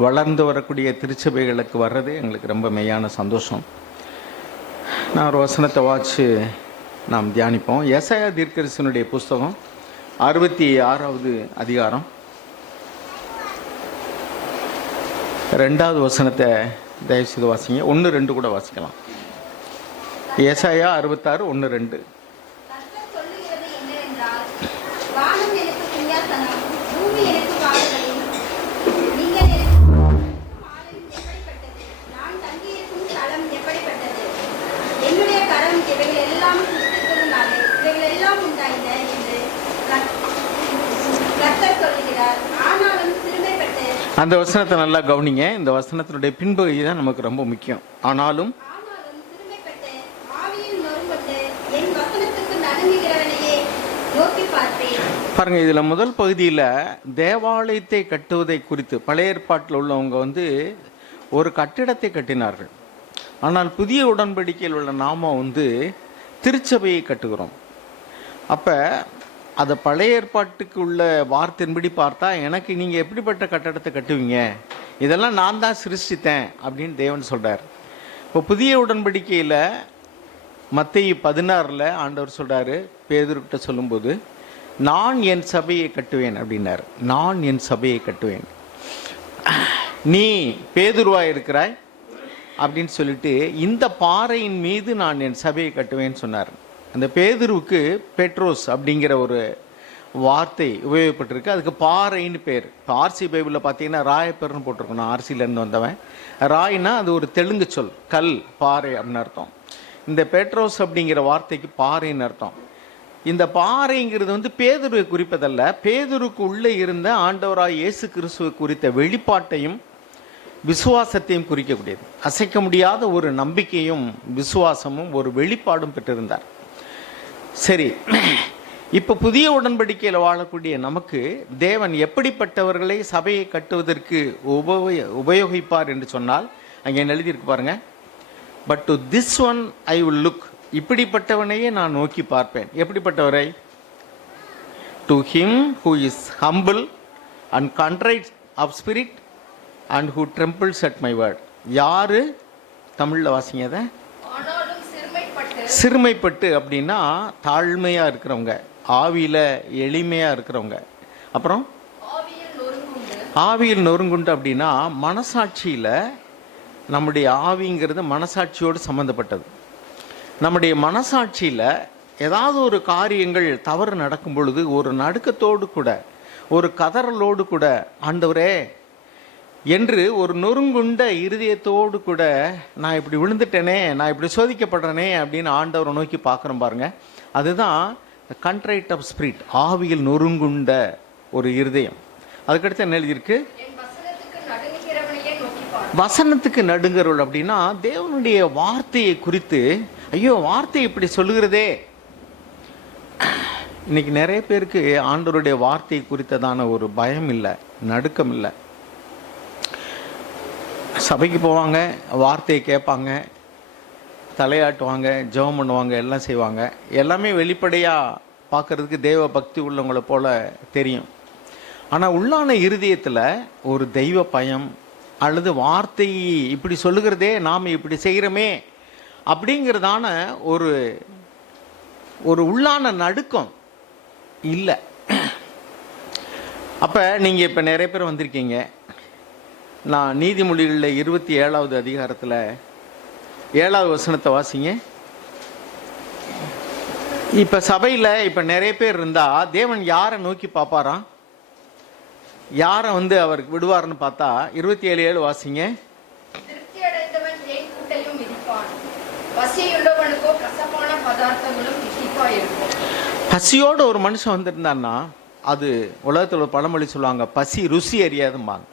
வளர்ந்து வரக்கூடிய திருச்சபைகளுக்கு வர்றது எங்களுக்கு ரொம்ப மெய்யான சந்தோஷம். நான் ஒரு வசனத்தை வாச்சு நாம் தியானிப்போம். ஏசாயா தீர்க்கதரிசனுடைய புஸ்தகம் 66வது அதிகாரம் 2வது வசனத்தை தயவுசெய்து வாசிங்க. 1-2 கூட வாசிக்கலாம். ஏசாயா 66 1-2. அந்த வசனத்தை நல்லா கவனிங்க. இந்த வசனத்தினுடைய பின்பகுதி தான் நமக்கு ரொம்ப முக்கியம். ஆனாலும் பாருங்க, இதுல முதல் பகுதியில் தேவாலயத்தை கட்டுவதை குறித்து பழைய ஏற்பாட்டில் உள்ளவங்க ஒரு கட்டிடத்தை கட்டினார்கள். ஆனால் புதிய உடன்படிக்கையில் உள்ள நாம திருச்சபையை கட்டுகிறோம். அப்ப அதை பழைய ஏற்பாட்டுக்கு உள்ள வார்த்தையின்படி பார்த்தா எனக்கு நீங்கள் எப்படிப்பட்ட கட்டடத்தை கட்டுவீங்க, இதெல்லாம் நான் தான் சிருஷ்டித்தேன் அப்படின்னு தேவன் சொல்கிறார். இப்போ புதிய உடன்படிக்கையில் மத்தேயு 16 ஆண்டவர் சொல்கிறாரு, பேதுருக்கிட்ட சொல்லும்போது, நான் என் சபையை கட்டுவேன் அப்படின்னார். நான் என் சபையை கட்டுவேன், நீ பேதுருவாக இருக்கிறாய் அப்படின்னு சொல்லிட்டு இந்த பாறையின் மீது நான் என் சபையை கட்டுவேன்னு சொன்னார். அந்த பேதுருவுக்கு பெட்ரோஸ் அப்படிங்கிற ஒரு வார்த்தை உபயோகப்பட்டிருக்கு. அதுக்கு பாறைன்னு பேர். இப்போ ஆர்சி பைபிளில் பார்த்தீங்கன்னா ராயப்பேர்னு போட்டிருக்கோம். நான் ஆர்சியிலேருந்து வந்தவன். ராய்னா அது ஒரு தெலுங்கு சொல், கல், பாறை அப்படின்னு அர்த்தம். இந்த பெட்ரோஸ் அப்படிங்கிற வார்த்தைக்கு பாறைன்னு அர்த்தம். இந்த பாறைங்கிறது பேதுருவை குறிப்பதல்ல, பேதுருக்கு உள்ளே இருந்த ஆண்டவராய் இயேசு கிறிஸ்துவை குறித்த வெளிப்பாட்டையும் விசுவாசத்தையும் குறிக்கக்கூடியது. அசைக்க முடியாத ஒரு நம்பிக்கையும் விசுவாசமும் ஒரு வெளிப்பாடும் பெற்றிருந்தார். சரி, இப்போ புதிய உடன்படிக்கையில் வாழக்கூடிய நமக்கு தேவன் எப்படிப்பட்டவர்களை சபையை கட்டுவதற்கு உபயோகிப்பார் என்று சொன்னால் அங்கே எழுதியிருக்கு பாருங்க. But to this one I will look, இப்படிப்பட்டவனையே நான் நோக்கி பார்ப்பேன். எப்படிப்பட்டவரை? To him who is humble and contrite of spirit and who trembles at my word. யாரு? தமிழில் வாசிங்க அதை. சிறுமைப்பட்டு அப்படின்னா தாழ்மையாக இருக்கிறவங்க, ஆவியில் எளிமையாக இருக்கிறவங்க. அப்புறம் ஆவியில் நொறுங்குண்டு அப்படின்னா மனசாட்சியில், நம்முடைய ஆவிங்கிறது மனசாட்சியோடு சம்மந்தப்பட்டது. நம்முடைய மனசாட்சியில் ஏதாவது ஒரு காரியங்கள் தவறு நடக்கும் பொழுது ஒரு நடுக்கத்தோடு கூட, ஒரு கதறலோடு கூட, ஆண்டவரே என்று ஒரு நொறுங்குண்ட இருதயத்தோடு கூட, நான் இப்படி விழுந்துட்டேனே, நான் இப்படி சோதிக்கப்படுறேனே அப்படின்னு ஆண்டவரை நோக்கி பார்க்குறோம் பாருங்க. அதுதான் கண்ட்ரைட் ஆஃப் ஸ்பிரிட், ஆவியில் நொறுங்குண்ட ஒரு இருதயம். அதுக்கடுத்து என்ன எழுதியிருக்கு? வசனத்துக்கு நடுங்கறவள் அப்படின்னா தேவனுடைய வார்த்தையை குறித்து, ஐயோ வார்த்தை இப்படி சொல்லுகிறதே. இன்னைக்கு நிறைய பேருக்கு ஆண்டவருடைய வார்த்தை குறித்ததான ஒரு பயம் இல்லை, நடுக்கம் இல்லை. சபைக்கு போவாங்க, வார்த்தையை கேட்பாங்க, தலையாட்டுவாங்க, ஜெபம் பண்ணுவாங்க, எல்லாம் செய்வாங்க. எல்லாமே வெளிப்படையாக பார்க்குறதுக்கு தேவ பக்தி உள்ளவங்களை போல தெரியும். ஆனால் உள்ளான இருதயத்தில் ஒரு தெய்வ பயம் அல்லது வார்த்தை இப்படி சொல்லுகிறதே, நாம் இப்படி செய்கிறோமே அப்படிங்கிறதான ஒரு ஒரு உள்ளான நடுக்கம் இல்லை. அப்போ நீங்கள் இப்போ நிறைய பேர் வந்திருக்கீங்க. நான் நீதிமொழிகளில் 27வது அதிகாரத்தில் 7வது வசனத்தை வாசிங்க. இப்போ சபையில் இப்போ நிறைய பேர் இருந்தால் தேவன் யாரை நோக்கி பார்ப்பாராம்? யாரை அவருக்கு விடுவார்னு பார்த்தா 27:7 வாசிங்க. பசியோடு ஒரு மனுஷன் வந்திருந்தான்னா, அது உலகத்தில் ஒரு பழமொழி சொல்லுவாங்க, பசி ருசி அறியாதும்பாங்க.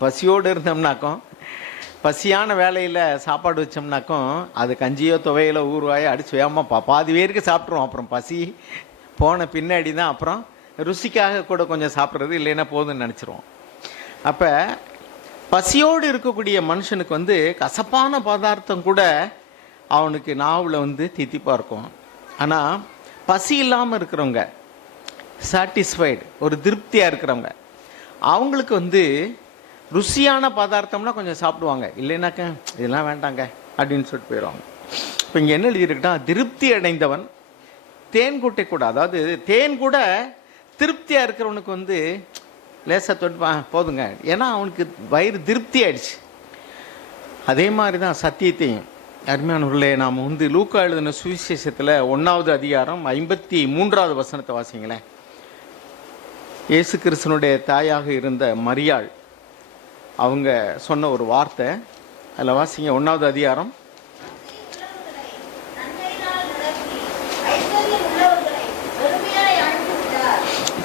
பசியோடு இருந்தோம்னாக்கும், பசியான வேலையில் சாப்பாடு வச்சோம்னாக்கும், அது கஞ்சியோ துவையிலோ ஊறுவாயோ அடிச்சு வேகமாக பாதி பேருக்கு சாப்பிட்ருவோம். அப்புறம் பசி போன பின்னாடி தான் அப்புறம் ருசிக்காக கூட கொஞ்சம் சாப்பிட்றது, இல்லைன்னா போதுன்னு நினச்சிருவோம். அப்போ பசியோடு இருக்கக்கூடிய மனுஷனுக்கு கசப்பான பதார்த்தம் கூட அவனுக்கு நாவில் தித்திப்பாக இருக்கும். ஆனால் பசி இல்லாமல் இருக்கிறவங்க, சாட்டிஸ்ஃபைடு, ஒரு திருப்தியாக இருக்கிறவங்க, அவங்களுக்கு ருசியான பதார்த்தம்னா கொஞ்சம் சாப்பிடுவாங்க, இல்லைன்னாக்க இதெல்லாம் வேண்டாங்க அப்படின்னு சொல்லிட்டு போயிடுவாங்க. இப்போ இங்கே என்ன எழுதியிருக்குன்னா, திருப்தி அடைந்தவன் தேன் கூட்டை கூட, அதாவது தேன் கூட திருப்தியாக இருக்கிறவனுக்கு வந்து லேசாக தொட்டு போதுங்க, ஏன்னா அவனுக்கு வயிறு திருப்தி ஆயிடுச்சு. அதே மாதிரி தான் சத்தியத்தையும் அருமையானவர்களே, நாம் வந்து லூக்கா எழுதின சுவிசேஷத்தில் 1வது அதிகாரம் 53வது வசனத்தை வாசிங்களேன். இயேசு கிறிஸ்தனுடைய தாயாக இருந்த மரியாள் அவங்க சொன்ன ஒரு வார்த்தை, அதில் வாசிங்க. 1வது அதிகாரம்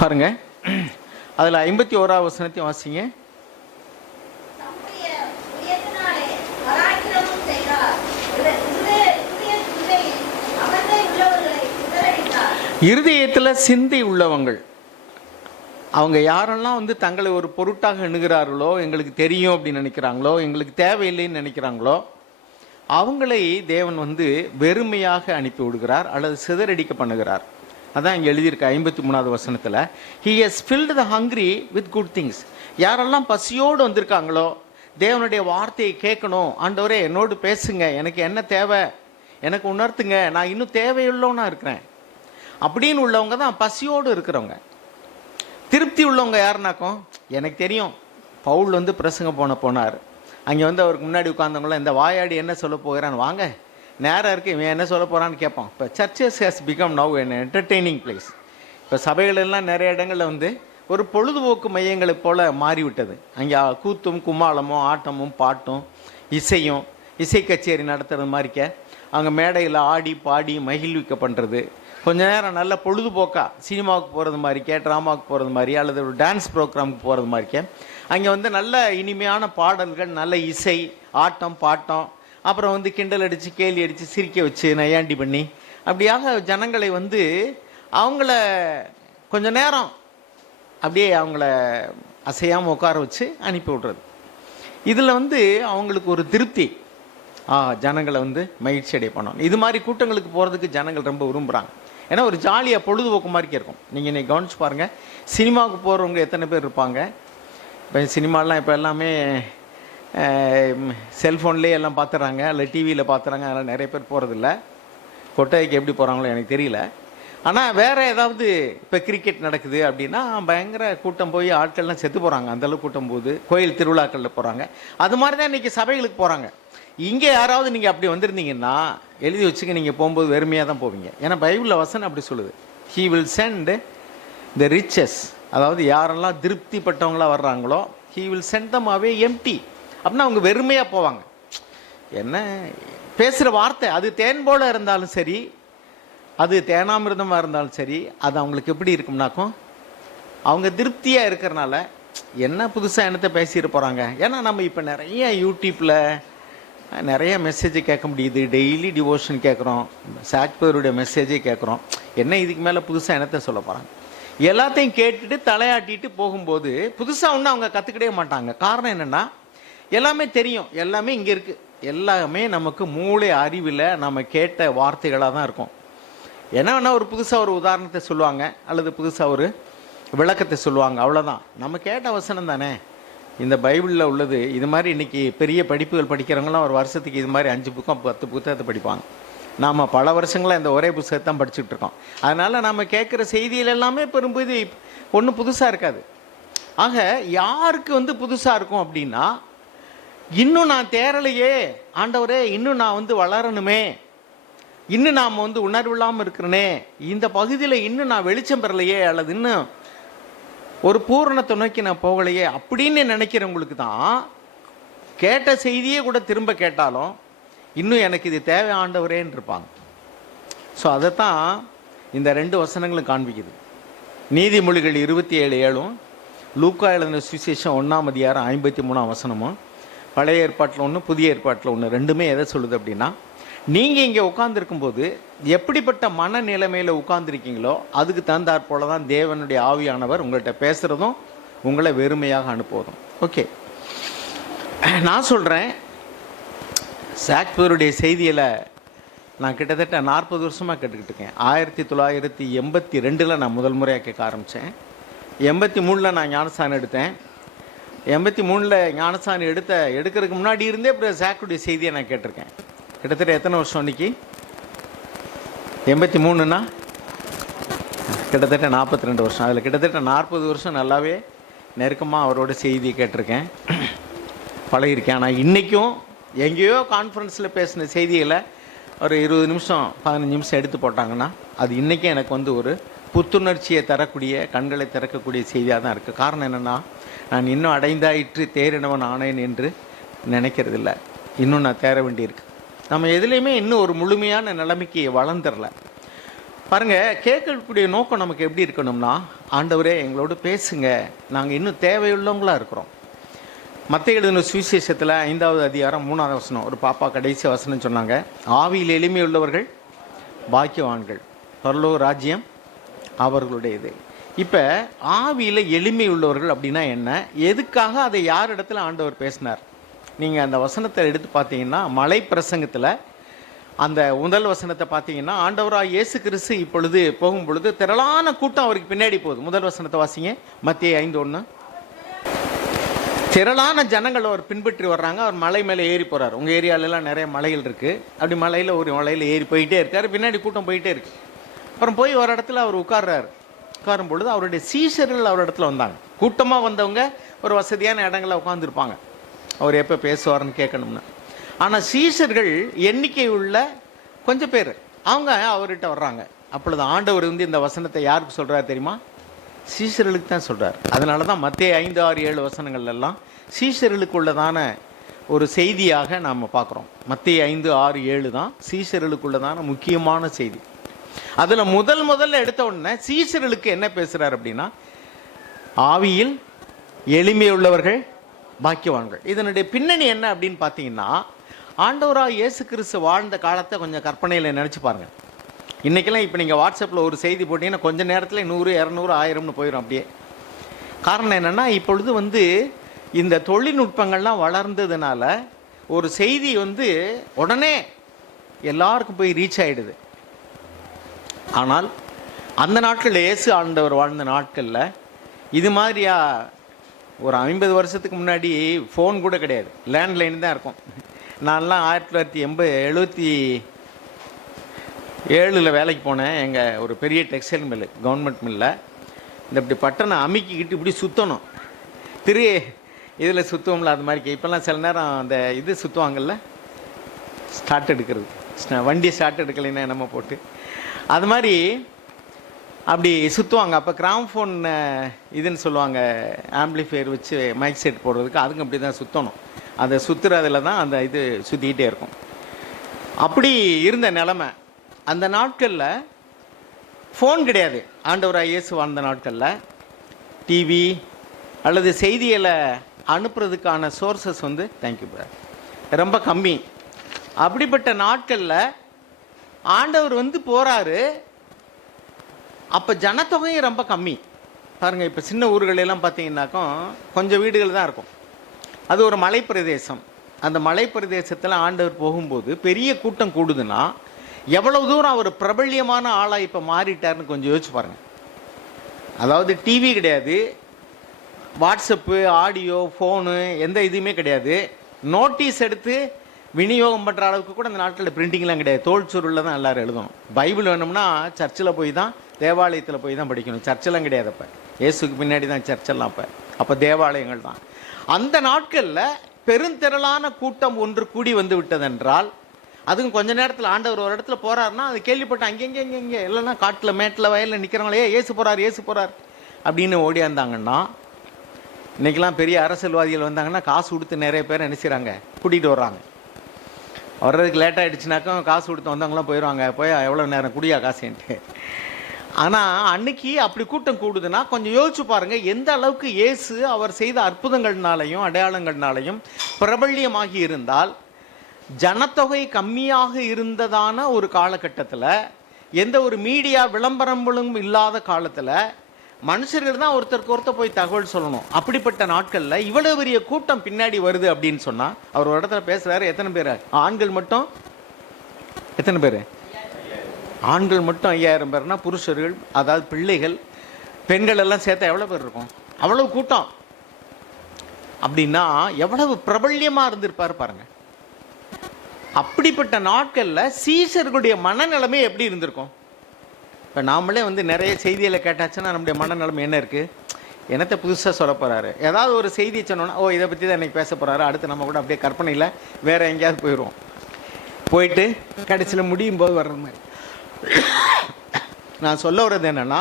பாருங்க, அதில் 51வது வசனத்தையும் வாசிங்க. இருதயத்தில் சிந்தை உள்ளவங்கள், அவங்க யாரெல்லாம் வந்து தங்களை ஒரு பொருட்டாக எண்ணுகிறார்களோ, எங்களுக்கு தெரியும் அப்படின்னு நினைக்கிறாங்களோ, எங்களுக்கு தேவையில்லைன்னு நினைக்கிறாங்களோ, அவங்களை தேவன் வந்து வெறுமையாக அனுப்பி விடுகிறார் அல்லது சிதறடிக்க பண்ணுகிறார். அதான் இங்கே எழுதியிருக்க 53வது வசனத்தில், he has filled the hungry with good things. யாரெல்லாம் பசியோடு வந்திருக்காங்களோ, தேவனுடைய வார்த்தையை கேட்கணும், ஆண்டவரே என்னோடு பேசுங்க, எனக்கு என்ன தேவை எனக்கு உணர்த்துங்க, நான் இன்னும் தேவையுள்ளவனா இருக்கிறேன் அப்படின்னு உள்ளவங்க தான் பசியோடு இருக்கிறவங்க. திருப்தி உள்ளவங்க யாருனாக்கும், எனக்கு தெரியும், பவுல் வந்து பிரசங்க போனார், அங்கே வந்து அவருக்கு முன்னாடி உட்கார்ந்தவங்களாம் இந்த வாயாடி என்ன சொல்ல போகிறான்னு, வாங்க நேரம் இருக்குது, இவன் என்ன சொல்ல போகிறான்னு கேட்பான். இப்போ churches has become now an entertaining place. இப்போ சபைகளெல்லாம் நிறைய இடங்களில் வந்து ஒரு பொழுதுபோக்கு மையங்களை போல் மாறிவிட்டது. அங்கே கூத்தும் கும்மாளமும் ஆட்டமும் பாட்டும் இசையும் இசை கச்சேரி நடத்துறது மாதிரிக்க அங்கே மேடையில் ஆடி பாடி மகிழ்விக்க பண்ணுறது, கொஞ்ச நேரம் நல்ல பொழுதுபோக்கா சினிமாவுக்கு போகிறது மாதிரிக்க, ட்ராமாவுக்கு போகிறது மாதிரி, அல்லது ஒரு டான்ஸ் ப்ரோக்ராமுக்கு போகிறது மாதிரிக்க அங்கே வந்து நல்ல இனிமையான பாடல்கள், நல்ல இசை, ஆட்டம் பாட்டம், அப்புறம் வந்து கிண்டல் அடித்து கேலி அடித்து சிரிக்க வச்சு நையாண்டி பண்ணி அப்படியாக ஜனங்களை வந்து அவங்கள கொஞ்ச நேரம் அப்படியே அவங்கள அசையாமல் உட்கார வச்சு அனுப்பி விட்றது. இதில் வந்து அவங்களுக்கு ஒரு திருப்தி, ஜனங்களை வந்து மகிழ்ச்சி அடைய பண்ணணும். இது மாதிரி கூட்டங்களுக்கு போகிறதுக்கு ஜனங்கள் ரொம்ப விரும்புகிறாங்க. ஏன்னா ஒரு ஜாலியாக பொழுதுபோக்கு மாதிரி இருக்கும். நீங்கள் இன்னைக்கு கவனிச்சு பாருங்கள், சினிமாவுக்கு போகிறவங்க எத்தனை பேர் இருப்பாங்க. இப்போ சினிமாலாம் இப்போ எல்லாமே செல்ஃபோன்லேயே எல்லாம் பார்த்துறாங்க, இல்லை டிவியில் பார்த்துறாங்க, அதெல்லாம் நிறைய பேர் போகிறதில்ல. கொட்டைக்கு எப்படி போகிறாங்களோ எனக்கு தெரியல. ஆனால் வேறு ஏதாவது இப்போ கிரிக்கெட் நடக்குது அப்படின்னா பயங்கர கூட்டம் போய் ஆட்கள்லாம் செத்து போகிறாங்க, அந்தளவுக்கு கூட்டம் போகுது. கோயில் திருவிழாக்களில் போகிறாங்க. அது மாதிரி தான் இன்றைக்கி சபைகளுக்கு போகிறாங்க. இங்கே யாராவது நீங்கள் அப்படி வந்திருந்தீங்கன்னா எழுதி வச்சுக்க, நீங்கள் போகும்போது வெறுமையாக தான் போவீங்க. ஏன்னா பைபிளில் வசனம் அப்படி சொல்லுது, he will send the riches, அதாவது யாரெல்லாம் திருப்திப்பட்டவங்களாக வர்றாங்களோ, he will send them away empty, அப்படின்னா அவங்க வெறுமையாக போவாங்க. என்ன பேசுகிற வார்த்தை அது தேன் போல இருந்தாலும் சரி, அது தேனாமிர்தமாக இருந்தாலும் சரி, அது அவங்களுக்கு எப்படி இருக்கும்னாக்கும் அவங்க திருப்தியாக இருக்கிறனால என்ன புதுசாக என்னத்தை பேசிட்டு போகிறாங்க. ஏன்னா நம்ம இப்போ நிறைய யூடியூப்பில் நிறைய மெசேஜை கேட்க முடியுது, டெய்லி டிவோஷன் கேட்குறோம், சாக்பருடைய மெசேஜே கேட்குறோம். என்ன இதுக்கு மேலே புதுசாக என்னத்தை சொல்ல போகிறாங்க. எல்லாத்தையும் கேட்டுட்டு தலையாட்டிட்டு போகும்போது புதுசாக ஒன்றும் அவங்க கற்றுக்கிட்டே மாட்டாங்க. காரணம் என்னென்னா எல்லாமே தெரியும், எல்லாமே இங்கே இருக்குது, எல்லாமே நமக்கு மூளை அறிவில் நம்ம கேட்ட வார்த்தைகளாக தான் இருக்கும். என்ன வேணால் ஒரு புதுசாக ஒரு உதாரணத்தை சொல்லுவாங்க, அல்லது புதுசாக ஒரு விளக்கத்தை சொல்லுவாங்க, அவ்வளோதான். நம்ம கேட்ட வசனம் தானே இந்த பைபிளில் உள்ளது. இது மாதிரி இன்றைக்கி பெரிய படிப்புகள் படிக்கிறவங்களாம் ஒரு வருஷத்துக்கு இது மாதிரி 5 புக்கம் 10 புத்தகத்தை படிப்பாங்க. நாம் பல வருஷங்களாக இந்த ஒரே புத்தகத்தை தான் படிச்சுட்டு இருக்கோம். அதனால் நம்ம கேட்குற செய்திகள் எல்லாமே பெரும்போது ஒன்றும் புதுசாக இருக்காது. ஆக யாருக்கு வந்து புதுசாக இருக்கும் அப்படின்னா, இன்னும் நான் தேரலையே ஆண்டவரே, இன்னும் நான் வந்து வளரணுமே, இன்னும் நாம் வந்து உணர்வு இல்லாமல் இருக்கிறனே, இந்த பகுதியில் இன்னும் நான் வெளிச்சம் பெறலையே, அல்லது இன்னும் ஒரு பூரணத்தை நோக்கி நான் போகலையே அப்படின்னு நினைக்கிறவங்களுக்கு தான் கேட்ட செய்தியே கூட திரும்ப கேட்டாலும் இன்னும் எனக்கு இது தேவை ஆண்டவரேன்னு இருப்பாங்க. ஸோ அதைத்தான் இந்த 2 வசனங்களும் காண்பிக்குது. நீதிமொழிகள் 27:7, லூக்கா எழுதின சுவிசேஷம் 1ஆம் அதிகாரம் 53ஆம் வசனமும், பழைய ஏற்பாட்டில் ஒன்று புதிய ஏற்பாட்டில் ஒன்று, ரெண்டுமே எதை சொல்லுது அப்படின்னா, நீங்கள் இங்கே உட்கார்ந்துருக்கும்போது எப்படிப்பட்ட மனநிலைமையில் உட்கார்ந்துருக்கீங்களோ அதுக்கு தகுந்தாற் போல தான் தேவனுடைய ஆவியானவர் உங்கள்கிட்ட பேசுகிறதும் உங்களை வெறுமையாக அனுப்புவதும். ஓகே, நான் சொல்கிறேன், சாக்பருடைய செய்தியில் நான் கிட்டத்தட்ட 40 வருஷமாக கேட்டுக்கிட்டு இருக்கேன். 1982 நான் முதல் முறையாக கேட்க ஆரம்பித்தேன். 83 நான் ஞானஸ்தானம் எடுத்தேன். 83 ஞானசாமி எடுக்கிறதுக்கு முன்னாடி இருந்தே இப்போ சாக்குடைய செய்தியை நான் கேட்டிருக்கேன். கிட்டத்தட்ட எத்தனை வருஷம் இன்னைக்கு? 83ன்னா கிட்டத்தட்ட 42 வருஷம். அதில் கிட்டத்தட்ட 40 வருஷம் நல்லாவே நெருக்கமாக அவரோட செய்தியை கேட்டிருக்கேன், பழகிருக்கேன். ஆனால் இன்றைக்கும் எங்கேயோ கான்ஃபரன்ஸில் பேசின செய்திகளை ஒரு 20 நிமிஷம் 15 நிமிஷம் எடுத்து போட்டாங்கன்னா அது இன்றைக்கும் எனக்கு வந்து ஒரு புத்துணர்ச்சியை தரக்கூடிய, கண்களை திறக்கக்கூடிய செய்தியாக தான் இருக்குது. காரணம் என்னென்னா, நான் இன்னும் அடைந்தாயிற்று தேறினவன் ஆனேன் என்று நினைக்கிறதில்ல. இன்னும் நான் தேர வேண்டியிருக்கு. நம்ம எதுலேயுமே இன்னும் ஒரு முழுமையான நிலைமைக்கு வளர்ந்துடல. பாருங்கள், கேட்கக்கூடிய நோக்கம் நமக்கு எப்படி இருக்கணும்னா, ஆண்டவரே எங்களோடு பேசுங்க, நாங்கள் இன்னும் தேவையுள்ளவங்களாக இருக்கிறோம். மத்திய எழுதின சுவிசேஷத்தில் 5வது அதிகாரம் 3வது வசனம், ஒரு பாப்பா கடைசி வசனம் சொன்னாங்க, ஆவியில் எளிமை உள்ளவர்கள் பாக்கியவான்கள், பரலோக ராஜ்யம் அவர்களுடையது. இப்போ ஆவியில் எளிமை உள்ளவர்கள் அப்படின்னா என்ன, எதுக்காக அதை யார் இடத்துல ஆண்டவர் பேசினார்? நீங்கள் அந்த வசனத்தை எடுத்து பார்த்தீங்கன்னா, மலை பிரசங்கத்தில் அந்த முதல் வசனத்தை பார்த்தீங்கன்னா, ஆண்டவராக இயேசு கிறிஸ்து இப்பொழுது போகும்பொழுது திரளான கூட்டம் அவருக்கு பின்னாடி போகுது. முதல் வசனத்தை வாசிங்க, மத்திய 5:1. திரளான ஜனங்கள் அவர் பின்பற்றி வர்றாங்க. அவர் மலை மேலே ஏறி போகிறார். உங்கள் ஏரியாலெலாம் நிறைய மலைகள் இருக்குது. அப்படி மலையில் ஒரு மலையில் ஏறி போயிட்டே இருக்கார், பின்னாடி கூட்டம் போயிட்டே இருக்கு. அப்புறம் போய் ஒரு இடத்துல அவர் உட்காரும் பொழுது அவருடைய சீஷர்கள் அவர் இடத்துல வந்தாங்க. கூட்டமாக வந்தவங்க ஒரு வசதியான இடங்களில் உட்காந்துருப்பாங்க, அவர் எப்போ பேசுவார்னு கேட்கணும்னு. ஆனால் சீஷர்கள் எண்ணிக்கை உள்ள கொஞ்சம் பேர், அவங்க அவர்கிட்ட வர்றாங்க. அப்பொழுது ஆண்டவர் வந்து இந்த வசனத்தை யாருக்கு சொல்கிறார் தெரியுமா? சீஷர்களுக்கு தான் சொல்கிறார். அதனால தான் மத்திய 5, 6, 7 வசனங்கள்லாம் சீஷர்களுக்கு உள்ளதான ஒரு செய்தியாக நாம் பார்க்குறோம். மத்திய 5, 6, 7 தான் சீஷர்களுக்கு உள்ளதான முக்கியமான செய்தி. அதில் முதல்ல எடுத்த உடனே சீஷர்களுக்கு என்ன பேசுகிறார் அப்படின்னா, ஆவியில் எளிமையுள்ளவர்கள் பாக்கியவான்கள். இதனுடைய பின்னணி என்ன அப்படின்னு பார்த்தீங்கன்னா, ஆண்டவராக இயேசு கிறிஸ்து வாழ்ந்த காலத்தை கொஞ்சம் கற்பனையில் நினச்சி பாருங்கள். இன்றைக்கெல்லாம் இப்போ நீங்கள் வாட்ஸ்அப்பில் ஒரு செய்தி போட்டிங்கன்னா கொஞ்சம் நேரத்தில் 100, 200, 1000ன்னு போயிடும் அப்படியே. காரணம் என்னென்னா, இப்பொழுது வந்து இந்த தொழில்நுட்பங்கள்லாம் வளர்ந்ததுனால ஒரு செய்தி வந்து உடனே எல்லாருக்கும் போய் ரீச் ஆகிடுது. ஆனால் அந்த நாட்களில், இயேசு ஆண்டவர் வாழ்ந்த நாட்களில் இது மாதிரியா ஒரு 50 வருஷத்துக்கு முன்னாடி ஃபோன் கூட கிடையாது, லேண்ட்லைன் தான் இருக்கும். நான்லாம் 1977 வேலைக்கு போனேன். எங்கள் ஒரு பெரிய டெக்ஸ்டைல் மில்லு, கவர்மெண்ட் மில்லில். இந்த இப்படி பட்டனை அமுக்கிக்கிட்டு இப்படி சுற்றணும், இதில் சுற்றுவோம்ல, அது மாதிரி. இப்போல்லாம் சில நேரம் அந்த இது சுற்றுவாங்கள்ல, ஸ்டார்ட் எடுக்கிறது, வண்டி ஸ்டார்ட் எடுக்கலைன்னா நம்ம போட்டு அது மாதிரி அப்படி சுற்றுவாங்க. அப்போ கிராம்ஃபோன் இதுன்னு சொல்லுவாங்க, ஆம்பிளிஃபையர் வச்சு மைக் செட் போடுறதுக்கு, அதுக்கு அப்படி தான் சுற்றணும். அதை சுற்றுறதுல தான் அந்த இது சுற்றிக்கிட்டே இருக்கும். அப்படி இருந்த நிலமை. அந்த நாட்களில் ஃபோன் கிடையாது. ஆண்டவராக இயேசு வாழ்ந்த நாட்களில் டிவி அல்லது செய்திகளை அனுப்புறதுக்கான சோர்சஸ் வந்து ரொம்ப கம்மி. அப்படிப்பட்ட நாட்களில் ஆண்டவர் வந்து போகிறாரு. அப்போ ஜனத்தொகையும் ரொம்ப கம்மி. பாருங்கள், இப்போ சின்ன ஊர்களெல்லாம் பார்த்தீங்கன்னாக்கும் கொஞ்சம் வீடுகள் தான் இருக்கும். அது ஒரு மலை பிரதேசம். அந்த மலை பிரதேசத்தில் ஆண்டவர் போகும்போது பெரிய கூட்டம் கூடுதுன்னா எவ்வளவு தூரம் அவர் பிரபல்யமான ஆளாக இப்போ மாறிட்டார்னு கொஞ்சம் யோசிச்சு பாருங்கள். அதாவது டிவி கிடையாது, வாட்ஸ்அப்பு, ஆடியோ, ஃபோனு, எந்த இதுவுமே கிடையாது. நோட்டீஸ் எடுத்து விநியோகம் பண்ணுற அளவுக்கு கூட அந்த நாட்களில் பிரிண்டிங்லாம் கிடையாது. தோல் சுருளில் தான் எல்லோரும் எழுதணும். பைபிள் வேணும்னா சர்ச்சில் போய் தான், தேவாலயத்தில் போய் தான் படிக்கணும். சர்ச்செல்லாம் கிடையாது. அப்போ இயேசுக்கு பின்னாடி தான் சர்ச்செல்லாம். அப்போ தேவாலயங்கள் தான். அந்த நாட்களில் பெருந்திரளான கூட்டம் ஒன்று கூடி வந்து விட்டதென்றால், அதுக்கும் கொஞ்ச நேரத்தில் ஆண்டவர் ஒரு இடத்துல போகிறாருன்னா அது கேள்விப்பட்ட அங்கெங்கே இல்லைன்னா காட்டில் மேட்டில் வயலில் நிற்கிறவங்களே ஏசு போகிறார் அப்படின்னு ஓடியாந்தாங்கன்னா, இன்றைக்கெலாம் பெரிய அரசியல்வாதிகள் வந்தாங்கன்னா காசு கொடுத்து நிறைய பேர் என்ன செய்கிறாங்க, கூட்டிகிட்டு வர்றாங்க. வர்றதுக்கு லேட் ஆகிடுச்சுனாக்கும் காசு கொடுத்து வந்தவங்களாம் போயிடுவாங்க. போய் எவ்வளோ நேரம் குடியா காசுன்ட்டு. ஆனால் அன்னைக்கு அப்படி கூட்டம் கூடுதுன்னா கொஞ்சம் யோசிச்சு பாருங்கள், எந்த அளவுக்கு இயேசு அவர் செய்த அற்புதங்கள்னாலையும் அடையாளங்கள்னாலையும் பிரபல்யமாகி இருந்தால், ஜனத்தொகை கம்மியாக இருந்ததான ஒரு காலகட்டத்தில், எந்த ஒரு மீடியா விளம்பரங்களும் இல்லாத காலத்தில் மனுஷர்கள் தான் ஒருத்தருக்கு ஒருத்தர் போய் தகவல் சொல்லணும். அப்படிப்பட்ட நாட்களில் இவ்வளோ பெரிய கூட்டம் பின்னாடி வருது அப்படின்னு சொன்னால், அவர் ஒரு இடத்துல பேசுகிறாரு. எத்தனை பேர்? ஆண்கள் மட்டும் எத்தனை பேர்? ஆண்கள் மட்டும் 5000 பேர்னா, புருஷர்கள் அதாவது பிள்ளைகள் பெண்கள் எல்லாம் சேர்த்தா எவ்வளோ பேர் இருக்கும்? அவ்வளோ கூட்டம். அப்படின்னா எவ்வளவு பிரபல்யமா இருந்திருப்பாரு பாருங்க. அப்படிப்பட்ட நாட்கள்ல சீஷர்களுடைய மனநிலைமை எப்படி இருந்திருக்கும்? இப்போ நாமளே வந்து நிறைய செய்திகளை கேட்டாச்சுன்னா நம்முடைய மனநிலைமை என்ன இருக்கு? என்னத்தை புதுசாக சொல்ல போறாரு, ஏதாவது ஒரு செய்தியை சொன்னோன்னா ஓ இதை பற்றி தான் இன்னைக்கு பேச போறாரு, அடுத்து நம்ம கூட அப்படியே கற்பனையில் வேற எங்கேயாவது போயிடுவோம். போயிட்டு கடைசியில் முடியும் போது வர்ற மாதிரி. நான் சொல்ல வர்றது என்னன்னா,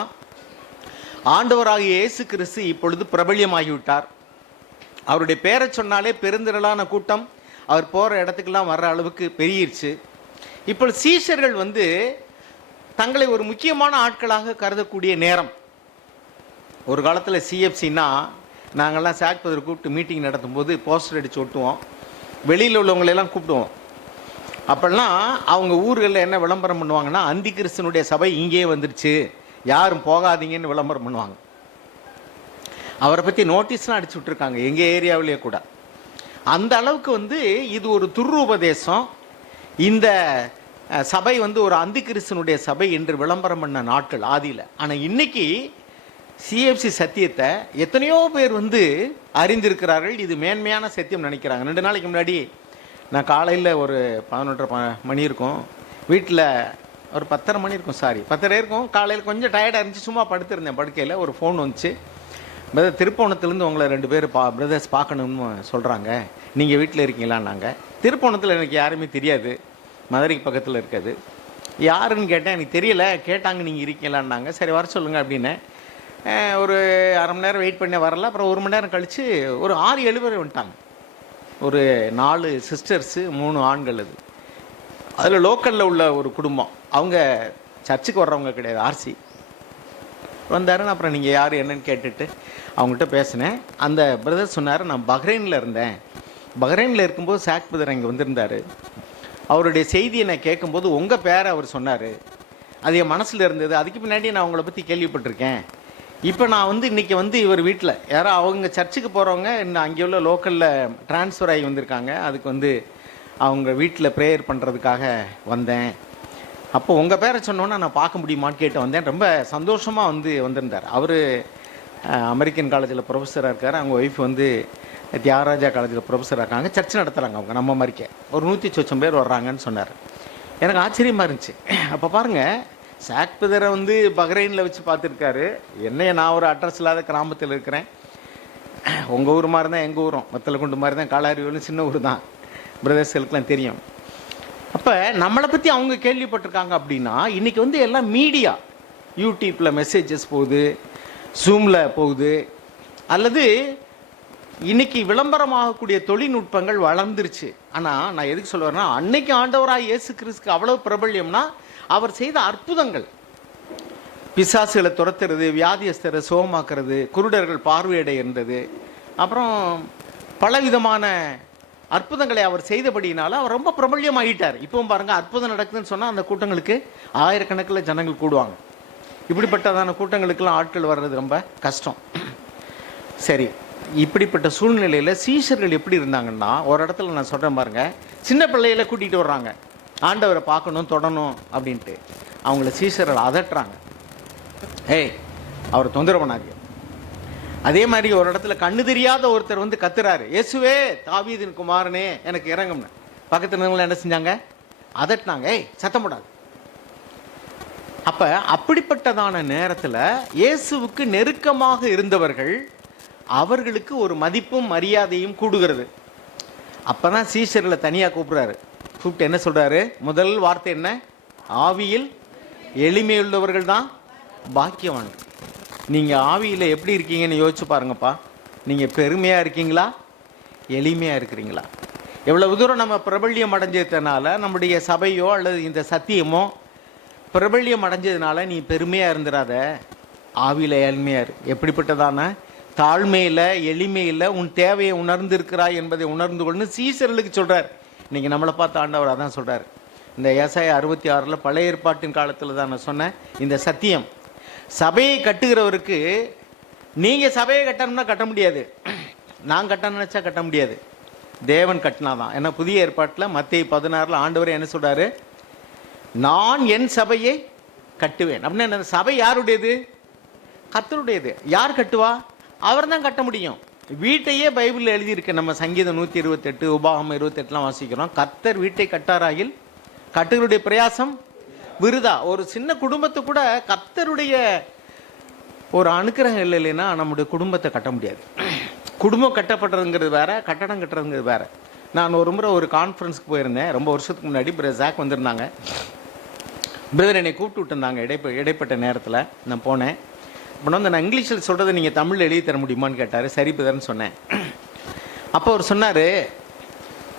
ஆண்டவராகிய இயேசு கிறிஸ்து இப்பொழுது பிரபல்யமாகிவிட்டார். அவருடைய பேரை சொன்னாலே பெருந்திரளான கூட்டம் அவர் போகிற இடத்துக்கெல்லாம் வர்ற அளவுக்கு பெருகிருச்சு. இப்போ சீஷர்கள் வந்து தங்களை ஒரு முக்கியமான ஆட்களாக கருதக்கூடிய நேரம். ஒரு காலத்தில் சிஎஃப்சின்னா நாங்கள்லாம் சாக்பதர் கூப்பிட்டு மீட்டிங் நடத்தும் போது போஸ்டர் அடித்து ஒட்டுவோம், வெளியில் உள்ளவங்களெல்லாம் கூப்பிடுவோம். அப்போல்லாம் அவங்க ஊர்களில் என்ன விளம்பரம் பண்ணுவாங்கன்னா, அந்தி கிறிஸ்தனுடைய சபை இங்கேயே வந்துருச்சு, யாரும் போகாதீங்கன்னு விளம்பரம் பண்ணுவாங்க. அவரை பற்றி நோட்டீஸ்லாம் அடிச்சு விட்ருக்காங்க எங்கள் ஏரியாவிலேயே கூட. அந்த அளவுக்கு வந்து இது ஒரு துர்ரூபதேசம். இந்த சபை வந்து ஒரு அந்தி கிறிஸ்தனுடைய சபை என்று விளம்பரம் பண்ண நாட்கள் ஆதியில். ஆனால் இன்னைக்கு சிஎஃப்சி சத்தியத்தை எத்தனையோ பேர் வந்து அறிந்திருக்கிறார்கள். இது மேன்மையான சத்தியம் நினைக்கிறாங்க. 2 நாளைக்கு முன்னாடி நான் காலையில் ஒரு 11:30 மணி இருக்கும், வீட்டில் ஒரு 10:30 மணி இருக்கும், 10:30 இருக்கும். காலையில் கொஞ்சம் டயர்டாக இருந்துச்சு, சும்மா படுத்திருந்தேன். படுக்கையில் ஒரு ஃபோன் வந்துச்சு. பிரதர் திருப்போணத்துலேருந்து உங்களை 2 பேர் பிரதர்ஸ் பார்க்கணும்னு சொல்கிறாங்க, நீங்கள் வீட்டில் இருக்கீங்களான்னாங்க. திருப்போணத்தில் எனக்கு யாருமே தெரியாது, மதுரைக்கு பக்கத்தில் இருக்காது. யாருன்னு கேட்டேன், எனக்கு தெரியல, கேட்டாங்க நீங்கள் இருக்கீங்களான்னாங்க. சரி வர சொல்லுங்கள் அப்படின்னு ஒரு அரை மணி நேரம் வெயிட் பண்ண வரல. அப்புறம் 1 மணி நேரம் கழித்து ஒரு 6-7 பேர் வந்துட்டாங்க. ஒரு 4 சிஸ்டர்ஸு 3 ஆண்கள். அது அதில் லோக்கலில் உள்ள ஒரு குடும்பம், அவங்க சர்ச்சுக்கு வர்றவங்க கிடையாது, ஆர்சி வந்தாருன்னு. அப்புறம் நீங்கள் யார் என்னன்னு கேட்டுட்டு அவங்ககிட்ட பேசினேன். அந்த பிரதர் சொன்னார், நான் பஹ்ரைனில் இருந்தேன், பஹ்ரைனில் இருக்கும்போது சாக் பிரதர் இங்கே வந்திருந்தார், அவருடைய செய்தியை நான் கேட்கும்போது உங்கள் பேரை அவர் சொன்னார், அது என் மனசில் இருந்தது. அதுக்கு பின்னாடி நான் அவங்கள பற்றி கேள்விப்பட்டிருக்கேன். இப்போ நான் வந்து இன்றைக்கி வந்து இவர் வீட்டில் யாரோ அவங்க சர்ச்சுக்கு போகிறவங்க இன்னும் அங்கே உள்ள லோக்கலில் ட்ரான்ஸ்ஃபர் ஆகி வந்திருக்காங்க, அதுக்கு வந்து அவங்க வீட்டில் ப்ரேயர் பண்ணுறதுக்காக வந்தேன். அப்போ உங்கள் பேரை சொன்னோன்னா நான் பார்க்க முடியுமான்னு கேட்டு வந்தேன். ரொம்ப சந்தோஷமாக வந்து வந்திருந்தார். அவர் அமெரிக்கன் காலேஜில் ப்ரொஃபஸராக இருக்கார், அவங்க ஒய்ஃப் வந்து தியாகராஜா காலேஜில் ப்ரொஃபஸராக இருக்காங்க, சர்ச் நடத்துகிறாங்க. அவங்க நம்ம மாதிரிக்கே ஒரு 100 பேர் வர்றாங்கன்னு சொன்னார். எனக்கு ஆச்சரியமாக இருந்துச்சு. அப்போ பாருங்கள், சாக் பிரதரை வந்து பஹ்ரைனில் வச்சு பார்த்துருக்காரு, என்னைய நான் ஒரு அட்ரஸ் இல்லாத கிராமத்தில் இருக்கிறேன். உங்கள் ஊர் மாதிரி தான் எங்கள் ஊரும், வத்தலக்குண்டு மாதிரி தான், காலாரியூர்னு சின்ன ஊர் தான், பிரதர்ஸ்களுக்கெலாம் தெரியும். அப்போ நம்மளை பற்றி அவங்க கேள்விப்பட்டிருக்காங்க. அப்படின்னா இன்றைக்கி வந்து எல்லாம் மீடியா, யூடியூப்பில் மெசேஜஸ் போகுது, ஜூமில் போகுது, அல்லது இன்னைக்கு விளம்பரமாகக்கூடிய தொழில்நுட்பங்கள் வளர்ந்துருச்சு. ஆனால் நான் எதுக்கு சொல்லுவேன்னா, அன்னைக்கு ஆண்டவராக இயேசு கிறிஸ்துக்கு அவ்வளவு பிரபல்யம்னா அவர் செய்த அற்புதங்கள், பிசாசுகளை துரத்துறது, வியாதியஸ்தரை சுகமாக்குறது, குருடர்கள் பார்வையடைகின்றது, அப்புறம் பலவிதமான அற்புதங்களை அவர் செய்தபடினால அவர் ரொம்ப பிரபல்யமாகிட்டார். இப்பவும் பாருங்க, அற்புதம் நடக்குதுன்னு சொன்னால் அந்த கூட்டங்களுக்கு ஆயிரக்கணக்கில் ஜனங்கள் கூடுவாங்க. இப்படிப்பட்டதான கூட்டங்களுக்கெல்லாம் ஆட்கள் வர்றது ரொம்ப கஷ்டம். சரி, இப்படிப்பட்ட சூழ்நிலையில் சீஷர்கள் எப்படி இருந்தாங்கன்னா, ஒரு இடத்துல நான் சொல்கிறேன் பாருங்க, சின்ன பிள்ளையில கூட்டிகிட்டு வர்றாங்க, ஆண்டவரை பார்க்கணும் தொடணும் அப்படின்ட்டு. அவங்கள சீஷர்கள் அதட்டுறாங்க, ஏய் அவரை தொந்தரவு பண்ணாங்க. அதே மாதிரி ஒரு இடத்துல கண்ணு தெரியாத ஒருத்தர் வந்து கத்துறாரு, இயேசுவே தாவீதின் குமாரனே எனக்கு இறங்கும்னு. பக்கத்துல இருந்தவங்க என்ன செஞ்சாங்க? அதட்டினாங்க, ஏய் சத்தம் போடாது. அப்ப அப்படிப்பட்டதான நேரத்தில் இயேசுவுக்கு நெருக்கமாக இருந்தவர்கள், அவர்களுக்கு ஒரு மதிப்பும் மரியாதையும் கூடுகிறது. அப்பதான் சீஷர்களை தனியாக கூப்பிடுறாரு. கூப்பிட்டு என்ன சொல்றாரு? முதல் வார்த்தை என்ன? ஆவியில் எளிமையுள்ளவர்கள் தான் பாக்கியவான். நீங்க ஆவியில் எப்படி இருக்கீங்கன்னு யோசிச்சு பாருங்கப்பா. நீங்க பெருமையா இருக்கீங்களா, எளிமையா இருக்கிறீங்களா? எவ்வளவு தூரம் நம்ம பிரபல்யம் அடைஞ்சதுனால, நம்முடைய சபையோ அல்லது இந்த சத்தியமோ பிரபல்யம் அடைஞ்சதுனால நீ பெருமையா இருந்துடாத, ஆவியில எளிமையா இரு. எப்படிப்பட்டதான தாழ்மையில எளிமையில உன் தேவையை உணர்ந்து இருக்கிறாய் என்பதை உணர்ந்து கொள்னு சீசர்களுக்கு சொல்றார். இன்னைக்கு நம்மளை பார்த்து ஆண்டவர் அதான் சொல்றாரு. இந்த ஏசாயா 66 பழைய ஏற்பாட்டின் காலத்தில் தான் நான் சொன்னேன், இந்த சத்தியம் சபையை கட்டுகிறவருக்கு, நீங்க சபையை கட்டணும்னா கட்ட முடியாது, நான் கட்ட நினைச்சா கட்ட முடியாது, தேவன் கட்டினாதான். ஏன்னா புதிய ஏற்பாட்டில் மத்தேயு 16 ஆண்டவரே என்ன சொல்றாரு? நான் என் சபையை கட்டுவேன் அப்படின்னா, சபை யாருடையது? கர்த்தருடையது. யார் கட்டுவா? அவர் தான் கட்ட முடியும். வீட்டையே பைபிளில் எழுதியிருக்கு. நம்ம சங்கீதம் 128, உபாகமம் 28 வாசிக்கிறோம். கர்த்தர் வீட்டை கட்டாராயில் கட்டுகளுடைய பிரயாசம் விருதா. ஒரு சின்ன குடும்பத்தை கூட கர்த்தருடைய ஒரு அனுக்கிரகம் இல்லைன்னா நம்முடைய குடும்பத்தை கட்ட முடியாது. குடும்பம் கட்டப்படுறதுங்கிறது வேற, கட்டடம் கட்டுறதுங்கிறது வேற. நான் ஒரு முறை ஒரு கான்ஃபரன்ஸுக்கு போயிருந்தேன், ரொம்ப வருஷத்துக்கு முன்னாடி. பிரதர் ஜாக் வந்திருந்தாங்க. பிரதர் என்னை கூப்பிட்டு விட்டுருந்தாங்க இடைப்பட்ட நேரத்தில். நான் போனேன். இப்போ வந்து நான் இங்கிலீஷில் சொல்கிறத நீங்கள் தமிழில் எழுதி தர முடியுமான்னு கேட்டார். சரி பிரதர்னு சொன்னேன். அப்போ அவர் சொன்னார்,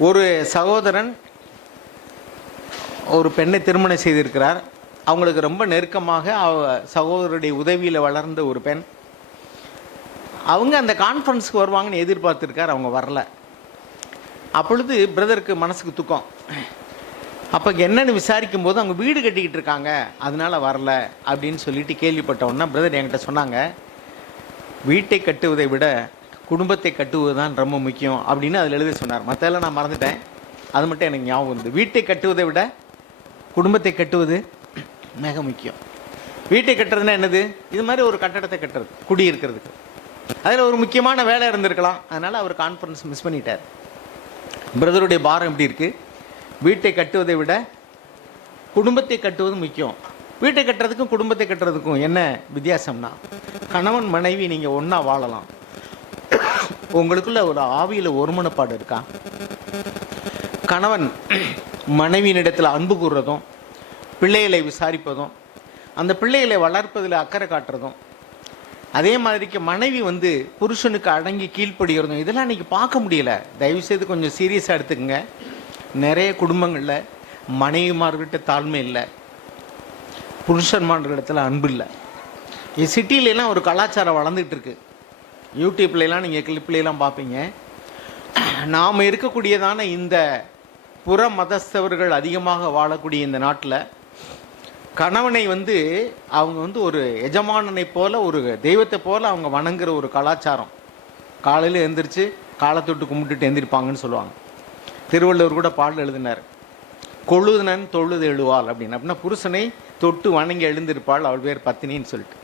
ஒரு சகோதரன் ஒரு பெண்ணை திருமணம் செய்திருக்கிறார். அவங்களுக்கு ரொம்ப நெருக்கமாக சகோதரருடைய உதவியில் வளர்ந்த ஒரு பெண். அவங்க அந்த கான்ஃபரன்ஸுக்கு வருவாங்கன்னு எதிர்பார்த்துருக்கார். அவங்க வரல. அப்பொழுது பிரதருக்கு மனசுக்கு துக்கம். அப்போ என்னன்னு விசாரிக்கும் போது அவங்க வீடு கட்டிக்கிட்டு இருக்காங்க, அதனால வரல அப்படின்னு சொல்லிட்டு கேள்விப்பட்டவொன்னா பிரதர் என்கிட்ட சொன்னாங்க, வீட்டை கட்டுவதை விட குடும்பத்தை கட்டுவது தான் ரொம்ப முக்கியம் அப்படின்னு அதில் எழுதி சொன்னார். மற்றெல்லாம் நான் மறந்துட்டேன், அது மட்டும் எனக்கு ஞாபகம் இருந்து. வீட்டை கட்டுவதை விட குடும்பத்தை கட்டுவது மிக முக்கியம். வீட்டை கட்டுறதுன்னா என்னது? இது மாதிரி ஒரு கட்டடத்தை கட்டுறது, குடியிருக்கிறதுக்கு. அதில் ஒரு முக்கியமான வேலை இருந்திருக்கலாம், அதனால் அவர் கான்ஃபரன்ஸ் மிஸ் பண்ணிட்டார். பிரதருடைய பாரம் எப்படி இருக்குது? வீட்டை கட்டுவதை விட குடும்பத்தை கட்டுவது முக்கியம். வீட்டை கட்டுறதுக்கும் குடும்பத்தை கட்டுறதுக்கும் என்ன வித்தியாசம்னா, கணவன் மனைவி நீங்கள் ஒன்றா வாழலாம். உங்களுக்குள்ள ஒரு ஆவியில் ஒருமனப்பாடு இருக்கா? கணவன் மனைவியினிடத்தில் அன்பு கூறுறதும், பிள்ளைகளை விசாரிப்பதும், அந்த பிள்ளைகளை வளர்ப்பதில் அக்கறை காட்டுறதும், அதே மாதிரிக்கு மனைவி வந்து புருஷனுக்கு அடங்கி கீழ்ப்படுகிறதும், இதெல்லாம் இன்றைக்கி பார்க்க முடியல. தயவுசெய்து கொஞ்சம் சீரியஸாக எடுத்துக்கங்க. நிறைய குடும்பங்களில் மனைவிமார்கிட்ட தாழ்மை இல்லை, புருஷன்மார்களிடத்தில் அன்பு இல்லை. சிட்டிலெலாம் ஒரு கலாச்சாரம் வளர்ந்துட்டு இருக்கு. யூடியூப்லாம் நீங்கள் கிளிப்லாம் பார்ப்பீங்க. நாம் இருக்கக்கூடியதான இந்த புற மதஸ்தவர்கள் அதிகமாக வாழக்கூடிய இந்த நாட்டில் கணவனை வந்து அவங்க வந்து ஒரு எஜமானனை போல, ஒரு தெய்வத்தை போல அவங்க வணங்குற ஒரு கலாச்சாரம். காலையில் எழுந்திரிச்சு காலை தொட்டு கும்பிட்டுட்டு எழுந்திருப்பாங்கன்னு சொல்லுவாங்க. திருவள்ளுவர் கூட பாடல் எழுதினார், கொழுதனன் தொழுது எழுவாள் அப்படின்னு. அப்படின்னா புருஷனை தொட்டு வணங்கி எழுந்திருப்பாள், அவள் பேர் பத்தினின்னு சொல்லிட்டு.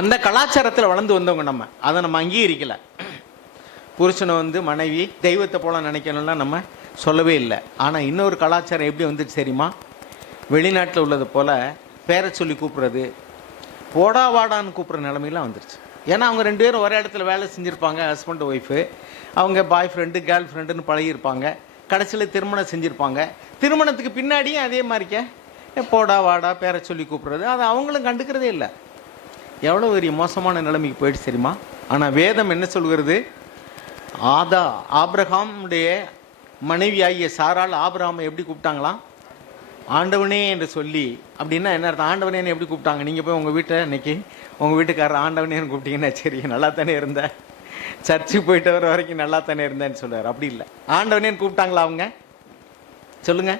அந்த கலாச்சாரத்தில் வளர்ந்து வந்தவங்க நம்ம. அதை நம்ம அங்கீகரிக்கலை. புருஷனை வந்து மனைவி தெய்வத்தை போல நினைக்கணும்னா நம்ம சொல்லவே இல்லை. ஆனால் இன்னொரு கலாச்சாரம் எப்படி வந்துச்சு தெரியுமா? வெளிநாட்டில் உள்ளது போல் பேரை சொல்லி கூப்பிட்றது, போடா வாடான்னு கூப்பிட்ற நிலைமையெல்லாம் வந்துருச்சு. ஏன்னா அவங்க ரெண்டு பேரும் ஒரே இடத்துல வேலை செஞ்சுருப்பாங்க, ஹஸ்பண்ட் ஒய்ஃபு. அவங்க பாய் ஃப்ரெண்டு கேர்ள் ஃப்ரெண்டுன்னு பழகியிருப்பாங்க. கடைசியில் திருமணம் செஞ்சுருப்பாங்க. திருமணத்துக்கு பின்னாடியும் அதே மாதிரிக்க போடா வாடா பேரை சொல்லி கூப்பிட்றது, அதை அவங்களும் கண்டுக்கிறதே இல்லை. எவ்வளோ பெரிய மோசமான நிலைமைக்கு போயிடுச்சு தெரியுமா? ஆனால் வேதம் என்ன சொல்கிறது? ஆபிரகாமுடைய மனைவி ஆகிய சாரால் ஆபிரகாமை எப்படி கூப்பிட்டாங்களாம்? ஆண்டவனே என்று சொல்லி. அப்படின்னா என்ன அர்த்தம்? ஆண்டவனேன்னு எப்படி கூப்பிட்டாங்க? நீங்கள் போய் உங்கள் வீட்டை இன்னைக்கு உங்கள் வீட்டுக்காரர் ஆண்டவனேன்னு கூப்பிட்டீங்கன்னா சரி நல்லா தானே இருந்தேன், சர்ச்சுக்கு போயிட்டு வர வரைக்கும் நல்லா தானே இருந்தேன்னு சொல்லுவார். அப்படி இல்லை, ஆண்டவனேன்னு கூப்பிட்டாங்களா அவங்க? சொல்லுங்க.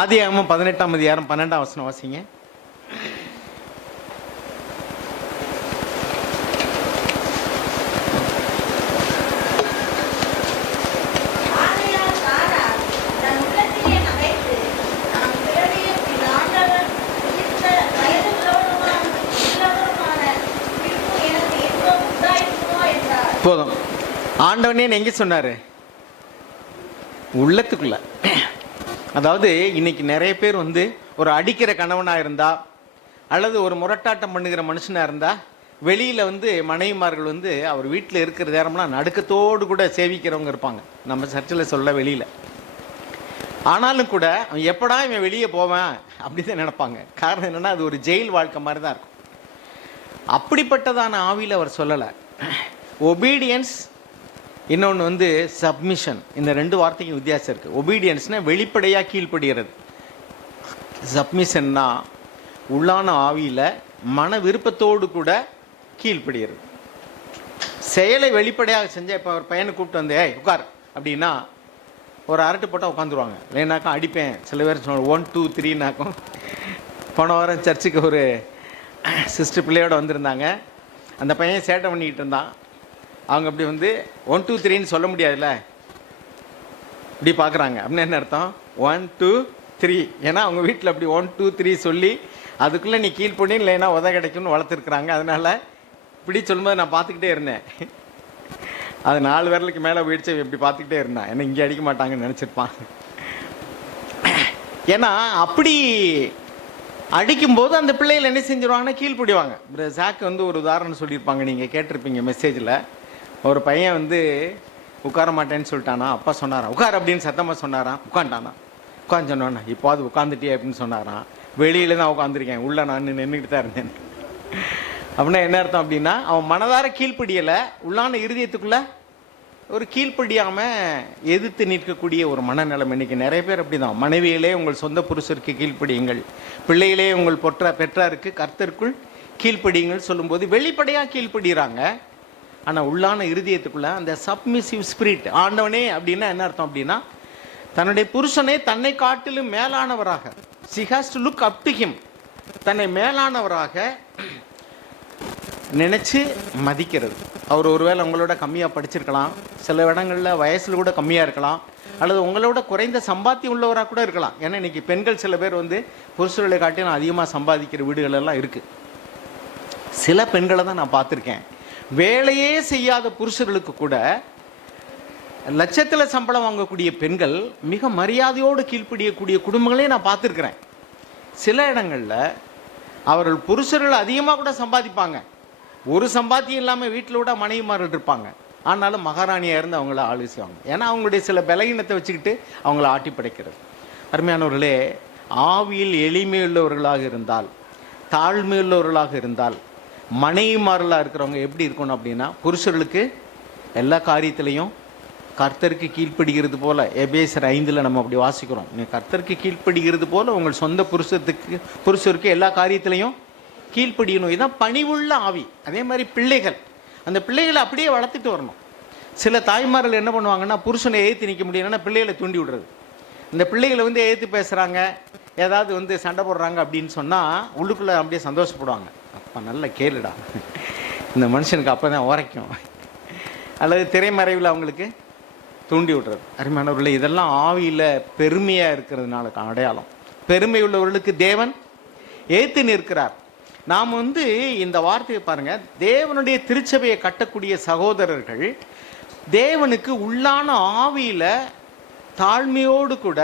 ஆதியாகமம் 18ஆம் அதிகாரம் 12ஆம் வசனம் வாசிங்க. போதும். ஆண்டவனே எங்கே சொன்னார்? உள்ளத்துக்குள்ள. அதாவது இன்னைக்கு நிறைய பேர் வந்து ஒரு அடிக்கிற கணவனாக இருந்தா அல்லது ஒரு முரட்டாட்டம் பண்ணுகிற மனுஷனாக இருந்தால் வெளியில் வந்து மனைவிமார்கள் வந்து அவர் வீட்டில் இருக்கிற நேரம்லாம் நடுக்கத்தோடு கூட சேவிக்கிறவங்க இருப்பாங்க. நம்ம சர்ச்சில் சொல்ல வெளியில். ஆனாலும் கூட அவன் எப்படா இவன் வெளியே போவேன் அப்படி தான் நினைப்பாங்க. காரணம் என்னென்னா அது ஒரு ஜெயில் வாழ்க்கை மாதிரி தான் இருக்கும். அப்படிப்பட்டதான ஆவியில் அவர் சொல்லலை. ஒபீடியன்ஸ், இன்னொன்று வந்து சப்மிஷன். இந்த ரெண்டு வார்த்தைக்கும் வித்தியாசம் இருக்குது. ஒபீடியன்ஸ்னால் வெளிப்படையாக கீழ்ப்படுகிறது. சப்மிஷன்னா உள்ளான ஆவியில் மன விருப்பத்தோடு கூட கீழ்ப்படுகிறது. செயலை வெளிப்படையாக செஞ்சால், இப்போ ஒரு பையனை கூப்பிட்டு வந்து ஏய் உட்கார் அப்படின்னா ஒரு அரட்டு போட்டால் உட்காந்துருவாங்க. இல்லைனாக்கும் அடிப்பேன். சில பேர் சொல்லுவாங்க 1 2 3நாக்கும். போன வாரம் சர்ச்சுக்கு ஒரு சிஸ்டர் பிள்ளையோடு வந்திருந்தாங்க. அந்த பையன் சேட்டை பண்ணிக்கிட்டு இருந்தான். அவங்க அப்படி வந்து 1 2 3ன்னு சொல்ல முடியாதுல்ல, இப்படி பார்க்குறாங்க. அப்படின்னு என்ன அர்த்தம்? 1 2 3. ஏன்னா அவங்க வீட்டில் அப்படி 1 2 3 சொல்லி அதுக்குள்ளே நீ கீழ்ப்பண்ணி இல்லைன்னா உத கிடைக்கும்னு வளர்த்துருக்குறாங்க. அதனால் இப்படி சொல்லும்போது நான் பார்த்துக்கிட்டே இருந்தேன். அது 4 விரலுக்கு மேலே போயிடுச்சு, இப்படி பார்த்துக்கிட்டே இருந்தான். ஏன்னா இங்கே அடிக்க மாட்டாங்கன்னு நினச்சிருப்பான். ஏன்னா அப்படி அடிக்கும்போது அந்த பிள்ளைகள் என்ன செஞ்சிருவாங்கன்னா கீழ்ப்படிவாங்க. ஜாக்கு வந்து ஒரு உதாரணம் சொல்லியிருப்பாங்க, நீங்கள் கேட்டிருப்பீங்க மெசேஜில். ஒரு பையன் வந்து உட்கார மாட்டேன்னு சொல்லிட்டானா, அப்பா சொன்னாராம் உட்கார் அப்படின்னு சத்தமாக சொன்னாராம், உட்காந்துட்டானா. உட்காந்து சொன்னானா, இப்போ அது உட்காந்துட்டியே அப்படின்னு சொன்னாராம். வெளியில தான் உட்காந்துருக்கேன், உள்ளே நான் நின்றுக்கிட்டு தான் இருந்தேன். அப்படின்னா என்ன அர்த்தம் அப்படின்னா, அவன் மனதார கீழ்ப்படியலை, உள்ளான இருதயத்துக்குள்ள ஒரு கீழ்ப்படியாமல் எதிர்த்து நிற்கக்கூடிய ஒரு மனநிலைமை. இன்றைக்கி நிறைய பேர் அப்படி தான். மனைவியிலே உங்கள் சொந்த புருஷருக்கு கீழ்ப்படியுங்கள், பிள்ளைகளே உங்கள் பெற்றாருக்கு கர்த்தருக்குள் கீழ்ப்படியுங்கள் சொல்லும்போது வெளிப்படையாக கீழ்ப்படுகிறாங்க. ஆனால் உள்ளான இருதயத்துக்குள்ள அந்த சப்மிசிவ் ஸ்பிரிட், ஆண்டவனே அப்படின்னா என்ன அர்த்தம் அப்படின்னா, தன்னுடைய புருஷனை தன்னை காட்டிலும் மேலானவராக, she has to look up to him, தன்னை மேலானவராக நினச்சி மதிக்கிறது. அவர் ஒருவேளை உங்களோட கம்மியாக படிச்சிருக்கலாம், சில இடங்களில் வயசில் கூட கம்மியாக இருக்கலாம், அல்லது உங்களோட குறைந்த சம்பாத்தியம் உள்ளவராக கூட இருக்கலாம். ஏன்னா இன்றைக்கி பெண்கள் சில பேர் வந்து புருஷர்களை காட்டிலும் அதிகமாக சம்பாதிக்கிற வீடுகள் எல்லாம் இருக்குது. சில பெண்களை தான் நான் பார்த்துருக்கேன், வேலையே செய்யாத புருஷர்களுக்கு கூட லட்சத்தில் சம்பளம் வாங்கக்கூடிய பெண்கள் மிக மரியாதையோடு கீழ்ப்படியக்கூடிய குடும்பங்களையும் நான் பார்த்துருக்குறேன். சில இடங்களில் அவர்கள் புருஷர்கள் அதிகமாக கூட சம்பாதிப்பாங்க, ஒரு சம்பாத்தியம் இல்லாமல் வீட்டில் விட மனைவிமார்கள் இருப்பாங்க, ஆனாலும் மகாராணியாக இருந்து அவங்கள ஆலோசிவாங்க. ஏன்னா அவங்களுடைய சில பலகீனத்தை வச்சுக்கிட்டு அவங்கள ஆட்டி படைக்கிறது. அருமையானவர்களே, ஆவியில் எளிமையுள்ளவர்களாக இருந்தால், தாழ்மையுள்ளவர்களாக இருந்தால், மனைவிமார்களாக இருக்கிறவங்க எப்படி இருக்கணும் அப்படின்னா, புருஷர்களுக்கு எல்லா காரியத்திலையும் கர்த்தருக்கு கீழ்ப்படுகிறது போல, எபேசியர் 5 நம்ம அப்படி வாசிக்கிறோம், நீங்கள் கர்த்தருக்கு கீழ்ப்படுகிறது போல உங்கள் சொந்த புருஷருக்கு எல்லா காரியத்திலையும் கீழ்ப்படியணும். இதுதான் பணிவுள்ள ஆவி. அதே மாதிரி பிள்ளைகள், அந்த பிள்ளைகளை அப்படியே வளர்த்துட்டு வரணும். சில தாய்மார்கள் என்ன பண்ணுவாங்கன்னா, புருஷனை எதிர்த்து நிற்க முடியலன்னா பிள்ளைகளை தூண்டி விடுறது. இந்த பிள்ளைகளை வந்து எதிர்த்து பேசுகிறாங்க, ஏதாவது வந்து சண்டை போடுறாங்க அப்படின்னு சொன்னால் உள்ளுக்குள்ளே அப்படியே சந்தோஷப்படுவாங்க. அப்போ நல்ல கேளுடா, இந்த மனுஷனுக்கு அப்போ தான் உரைக்கும். அல்லது திரைமறைவில் அவங்களுக்கு தூண்டி விடுறது. அருமையானவர்களே, இதெல்லாம் ஆவியில் பெருமையாக இருக்கிறதுனால அடையாளம். பெருமை உள்ளவர்களுக்கு தேவன் ஏற்று நிற்கிறார். நாம் வந்து இந்த வார்த்தையை பாருங்கள், தேவனுடைய திருச்சபையை கட்டக்கூடிய சகோதரர்கள் தேவனுக்கு உள்ளான ஆவியில் தாழ்மையோடு கூட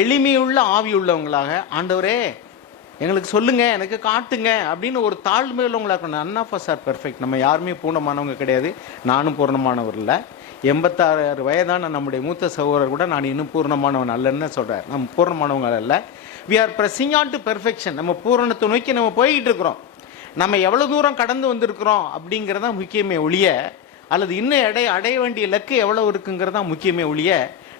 எளிமையுள்ள ஆவி உள்ளவங்களாக, ஆண்டவரே எங்களுக்கு சொல்லுங்க, எனக்கு காட்டுங்க அப்படின்னு ஒரு தாழ்மை உள்ளவங்களாக இருக்கணும். None of us are perfect. நம்ம யாருமே பூர்ணமானவங்க கிடையாது, நானும் பூர்ணமானவர் இல்லை. 86 வயதான நம்முடைய மூத்த சகோதரர் கூட நான் இன்னும் பூர்ணமானவன் அல்லன்னு சொல்கிறார். நம்ம பூர்ணமானவங்க அல்ல, we are pressing on to perfection. நம்ம பூரணத்தை நோக்கி நம்ம போய்கிட்டு இருக்கிறோம். நம்ம எவ்வளோ தூரம் கடந்து வந்திருக்கிறோம் அப்படிங்கிறதான் முக்கியமே ஒழிய, அல்லது இன்னும் அடைய வேண்டிய இலக்கு எவ்வளோ இருக்குங்கிறதான் முக்கியமே ஒழிய,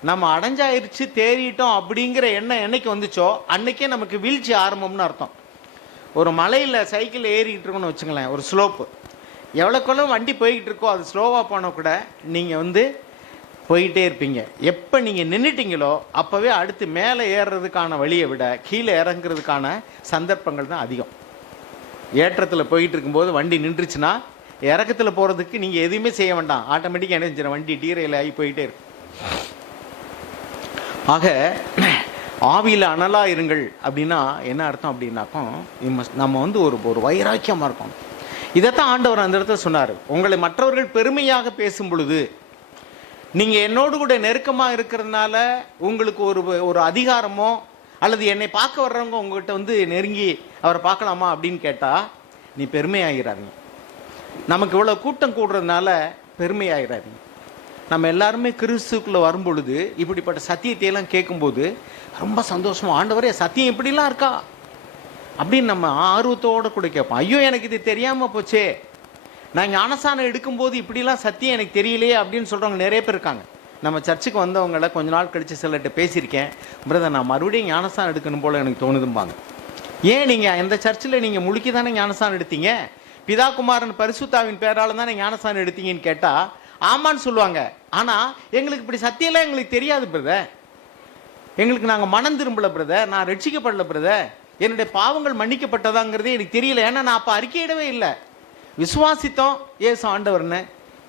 நம்ம அடைஞ்சாயிருச்சு தேறிட்டோம் அப்படிங்கிற எண்ணம் என்னைக்கு வந்துச்சோ அன்னைக்கே நமக்கு வீழ்ச்சி ஆரம்பம்னு அர்த்தம். ஒரு மலையில் சைக்கிள் ஏறிக்கிட்டு இருக்கோன்னு வச்சுங்களேன், ஒரு ஸ்லோப்பு, எவ்வளோக்கெவ்வளோ வண்டி போய்கிட்டு இருக்கோ அது ஸ்லோவாக போனால் கூட நீங்கள் வந்து போயிட்டே இருப்பீங்க. எப்போ நீங்கள் நின்றுட்டீங்களோ அப்போவே அடுத்து மேலே ஏறுறதுக்கான வழியை விட கீழே இறங்குறதுக்கான சந்தர்ப்பங்கள் தான் அதிகம். ஏற்றத்தில் போயிட்டு இருக்கும்போது வண்டி நின்றுச்சுன்னா இறக்கத்தில் போகிறதுக்கு நீங்கள் எதுவுமே செய்ய வேண்டாம், ஆட்டோமேட்டிக்காக என்ன செஞ்சிடும், வண்டி டீரையில் ஆகி போயிட்டே இருக்கும். ஆக ஆவியில் அனலாக இருங்கள் அப்படின்னா என்ன அர்த்தம் அப்படின்னாக்கும், நம்ம வந்து ஒரு வைராக்கியமாக இருக்கணும். இதைத்தான் ஆண்டவர் அந்த இடத்துல சொன்னார். உங்களை மற்றவர்கள் பெருமையாக பேசும் பொழுது, நீங்கள் என்னோடு கூட நெருக்கமாக இருக்கிறதுனால உங்களுக்கு ஒரு அதிகாரமோ, அல்லது என்னை பார்க்க வர்றவங்க உங்கள்கிட்ட வந்து நெருங்கி அவரை பார்க்கலாமா அப்படின்னு கேட்டால் நீ பெருமையாகிறாருங்க. நமக்கு இவ்வளோ கூட்டம் கூடுறதுனால பெருமையாகிறாருங்க. நம்ம எல்லாருமே கிறிஸ்துக்குள்ளே வரும் பொழுது இப்படிப்பட்ட சத்தியத்தையெல்லாம் கேட்கும்போது ரொம்ப சந்தோஷமாக, ஆண்டவரே சத்தியம் இப்படிலாம் இருக்கா அப்படின்னு நம்ம ஆர்வத்தோடு கூட கேட்போம். ஐயோ எனக்கு இது தெரியாமல் போச்சே, நான் ஞானஸ்நானம் எடுக்கும்போது இப்படிலாம் சத்தியம் எனக்கு தெரியலையே அப்படின்னு சொல்கிறவங்க நிறைய பேர் இருக்காங்க. நம்ம சர்ச்சுக்கு வந்தவங்களை கொஞ்ச நாள் கழித்து சிலர்கிட்ட பேசியிருக்கேன், பிரதர் நான் மறுபடியும் ஞானஸ்நானம் எடுக்கணும் போல் எனக்கு தோணுதும்பாங்க. ஏன் நீங்கள் அந்த சர்ச்சில் நீங்கள் முழுக்கி தானே ஞானஸ்நானம் எடுத்தீங்க, பிதா குமாரன் பரிசுத்தாவின் பேரால் தானே ஞானஸ்நானம் எடுத்தீங்கன்னு கேட்டால் ஆமான்னு சொல்லுவாங்க. ஆனால் எங்களுக்கு இப்படி சத்தியம்லாம் எங்களுக்கு தெரியாது பிரதர், எங்களுக்கு நாங்கள் மனம் திரும்பலை பிரதர், நான் ரட்சிக்கப்படலை பிரதர், என்னுடைய பாவங்கள் மன்னிக்கப்பட்டதாங்கிறதே எனக்கு தெரியல, ஏன்னா நான் அப்போ அறிக்கையிடவே இல்லை. விசுவாசித்தோம் ஏசு ஆண்டவர்னு,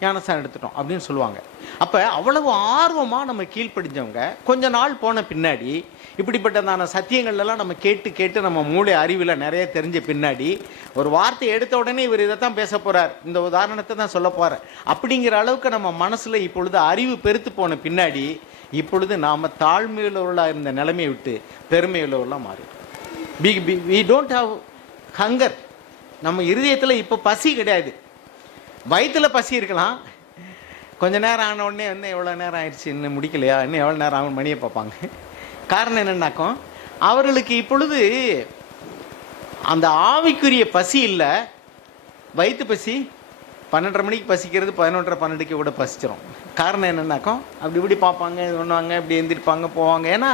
ஞானஸ்தானம் எடுத்துட்டோம் அப்படின்னு சொல்லுவாங்க. அப்போ அவ்வளவு ஆர்வமாக நம்ம கீழ்ப்படிஞ்சவங்க கொஞ்ச நாள் போன பின்னாடி இப்படிப்பட்டதான சத்தியங்கள்லாம் நம்ம கேட்டு கேட்டு நம்ம மூளை அறிவில் நிறைய தெரிஞ்ச பின்னாடி ஒரு வார்த்தை எடுத்த உடனே இவர் இதை தான் பேச போகிறார், இந்த உதாரணத்தை தான் சொல்ல போகிறார் அப்படிங்கிற அளவுக்கு நம்ம மனசில் இப்பொழுது அறிவு பெருத்து போன பின்னாடி இப்பொழுது நாம் தாழ்மையுள்ளவர்களாக இருந்த நிலைமையை விட்டு பெருமையுள்ளவர்களாக மாறி வி டோன்ட் ஹவ் ஹங்கர். நம்ம இருதயத்தில் இப்போ பசி கிடையாது. வயிற்றில் பசி இருக்கலாம், கொஞ்ச நேரம் ஆன உடனே இன்னும் எவ்வளோ நேரம் ஆயிடுச்சு, இன்னும் முடிக்கலையா, இன்னும் எவ்வளோ நேரம் ஆகும் மணியை பார்ப்பாங்க. காரணம் என்னன்னாக்கும் அவர்களுக்கு இப்பொழுது அந்த ஆவிக்குரிய பசி இல்லை, வயிற்று பசி. 12:30 மணிக்கு பசிக்கிறது 11:30 12க்கு கூட பசிச்சிடும். காரணம் என்னன்னாக்கும் அப்படி இப்படி பார்ப்பாங்க, இது பண்ணுவாங்க, இப்படி எந்திரிப்பாங்க போவாங்க. ஏன்னா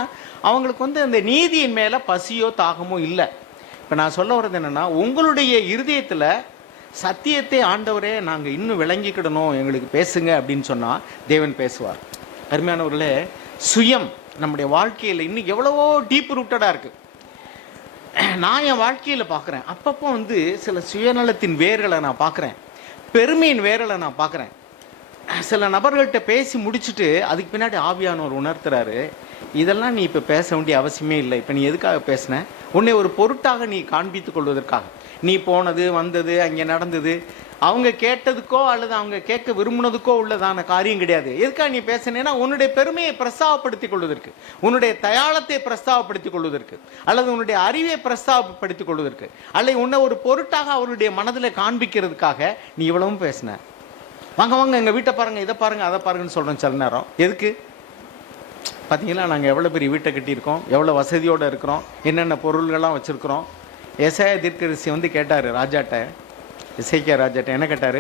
அவங்களுக்கு வந்து அந்த நீதியின் மேலே பசியோ தாகமோ இல்லை. இப்போ நான் சொல்ல வர்றது என்னென்னா, உங்களுடைய இருதயத்தில் சத்தியத்தை ஆண்டவரே நாங்கள் இன்னும் விளங்கிக்கிடணும், எங்களுக்கு பேசுங்க அப்படின்னு சொன்னால் தேவன் பேசுவார். அருமையானவர்களே, சுயம் நம்முடைய வாழ்க்கையில் இன்னும் எவ்வளவோ டீப் ரூட்டடாக இருக்குது. நான் என் வாழ்க்கையில் பார்க்குறேன், அப்பப்போ வந்து சில சுயநலத்தின் வேர்களை நான் பார்க்குறேன், பெருமையின் வேர்களை நான் பார்க்குறேன். சில நபர்கள்ட்ட பேசி முடிச்சுட்டு அதுக்கு பின்னாடி ஆவியானவர் உணர்த்துறாரு, இதெல்லாம் நீ இப்போ பேச வேண்டிய அவசியமே இல்லை, இப்போ நீ எதுக்காக பேசின, உன்னை ஒரு பொருட்டாக நீ காண்பித்துக் கொள்வதற்காக நீ போனது வந்தது அங்கே நடந்தது அவங்க கேட்டதுக்கோ அல்லது அவங்க கேட்க விரும்பினதுக்கோ உள்ளதான காரியம் கிடையாது. எதுக்காக நீ பேசினேன்னா உன்னுடைய பெருமையை பிரஸ்தாவப்படுத்திக் கொள்வதற்கு, உன்னுடைய தயாளத்தை பிரஸ்தாவப்படுத்திக் கொள்வதற்கு, அல்லது உன்னுடைய அறிவை பிரஸ்தாவப்படுத்திக் கொள்வதற்கு, அல்லது உன்னை ஒரு பொருட்டாக அவருடைய மனதில் காண்பிக்கிறதுக்காக நீ இவ்வளவும் பேசின. வாங்க வாங்க எங்கள் வீட்டை பாருங்கள், இதை பாருங்கள், அதை பாருங்கன்னு சொல்கிறோம் சில நேரம். எதுக்கு பார்த்தீங்களா, நாங்கள் எவ்வளோ பெரிய வீட்டை கட்டியிருக்கோம், எவ்வளோ வசதியோடு இருக்கிறோம், என்னென்ன பொருள்கள்லாம் வச்சுருக்கிறோம். எசேயா தீர்க்கதரிசி வந்து கேட்டார் ராஜாட்ட, எசேக்கியா ராஜாட்ட என்ன கேட்டார்,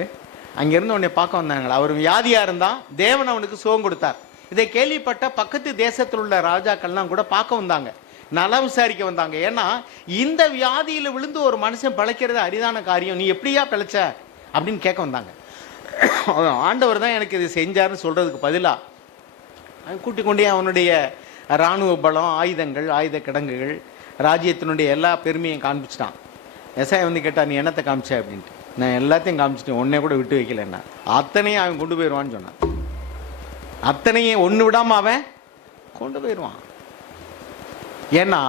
அங்கேருந்து உன்னை பார்க்க வந்தாங்களா, அவர் வியாதியாக இருந்தால் தேவன் அவனுக்கு சுகம் கொடுத்தார். இதை கேள்விப்பட்ட பக்கத்து தேசத்தில் உள்ள ராஜாக்கள்லாம் கூட பார்க்க வந்தாங்க, நலம் விசாரிக்க வந்தாங்க. ஏன்னா இந்த வியாதியில் விழுந்து ஒரு மனுஷன் பிழைக்கிறது அரிதான காரியம், நீ எப்படியா பிழைச்ச அப்படின்னு கேட்க வந்தாங்க. ஆண்டவர் தான் எனக்கு இது செஞ்சார்னு சொல்கிறதுக்கு பதிலாக கூட்டிக் கொண்டே அவனுடைய இராணுவ பலம், ஆயுதங்கள், ஆயுத கிடங்குகள், ராஜ்யத்தினுடைய எல்லா பெருமையும் காண்பிச்சிட்டான். எஸ்ஐ வந்து கேட்டால் நீ என்னத்தை காமிச்ச அப்படின்ட்டு, நான் எல்லாத்தையும் காமிச்சிட்டேன், ஒன்னே கூட விட்டு வைக்கலன்னா. அத்தனையும் அவன் கொண்டு போயிடுவான்னு சொன்னான். அத்தனையும் ஒன்று விடாமல் அவன் கொண்டு போயிடுவான். ஏன்னா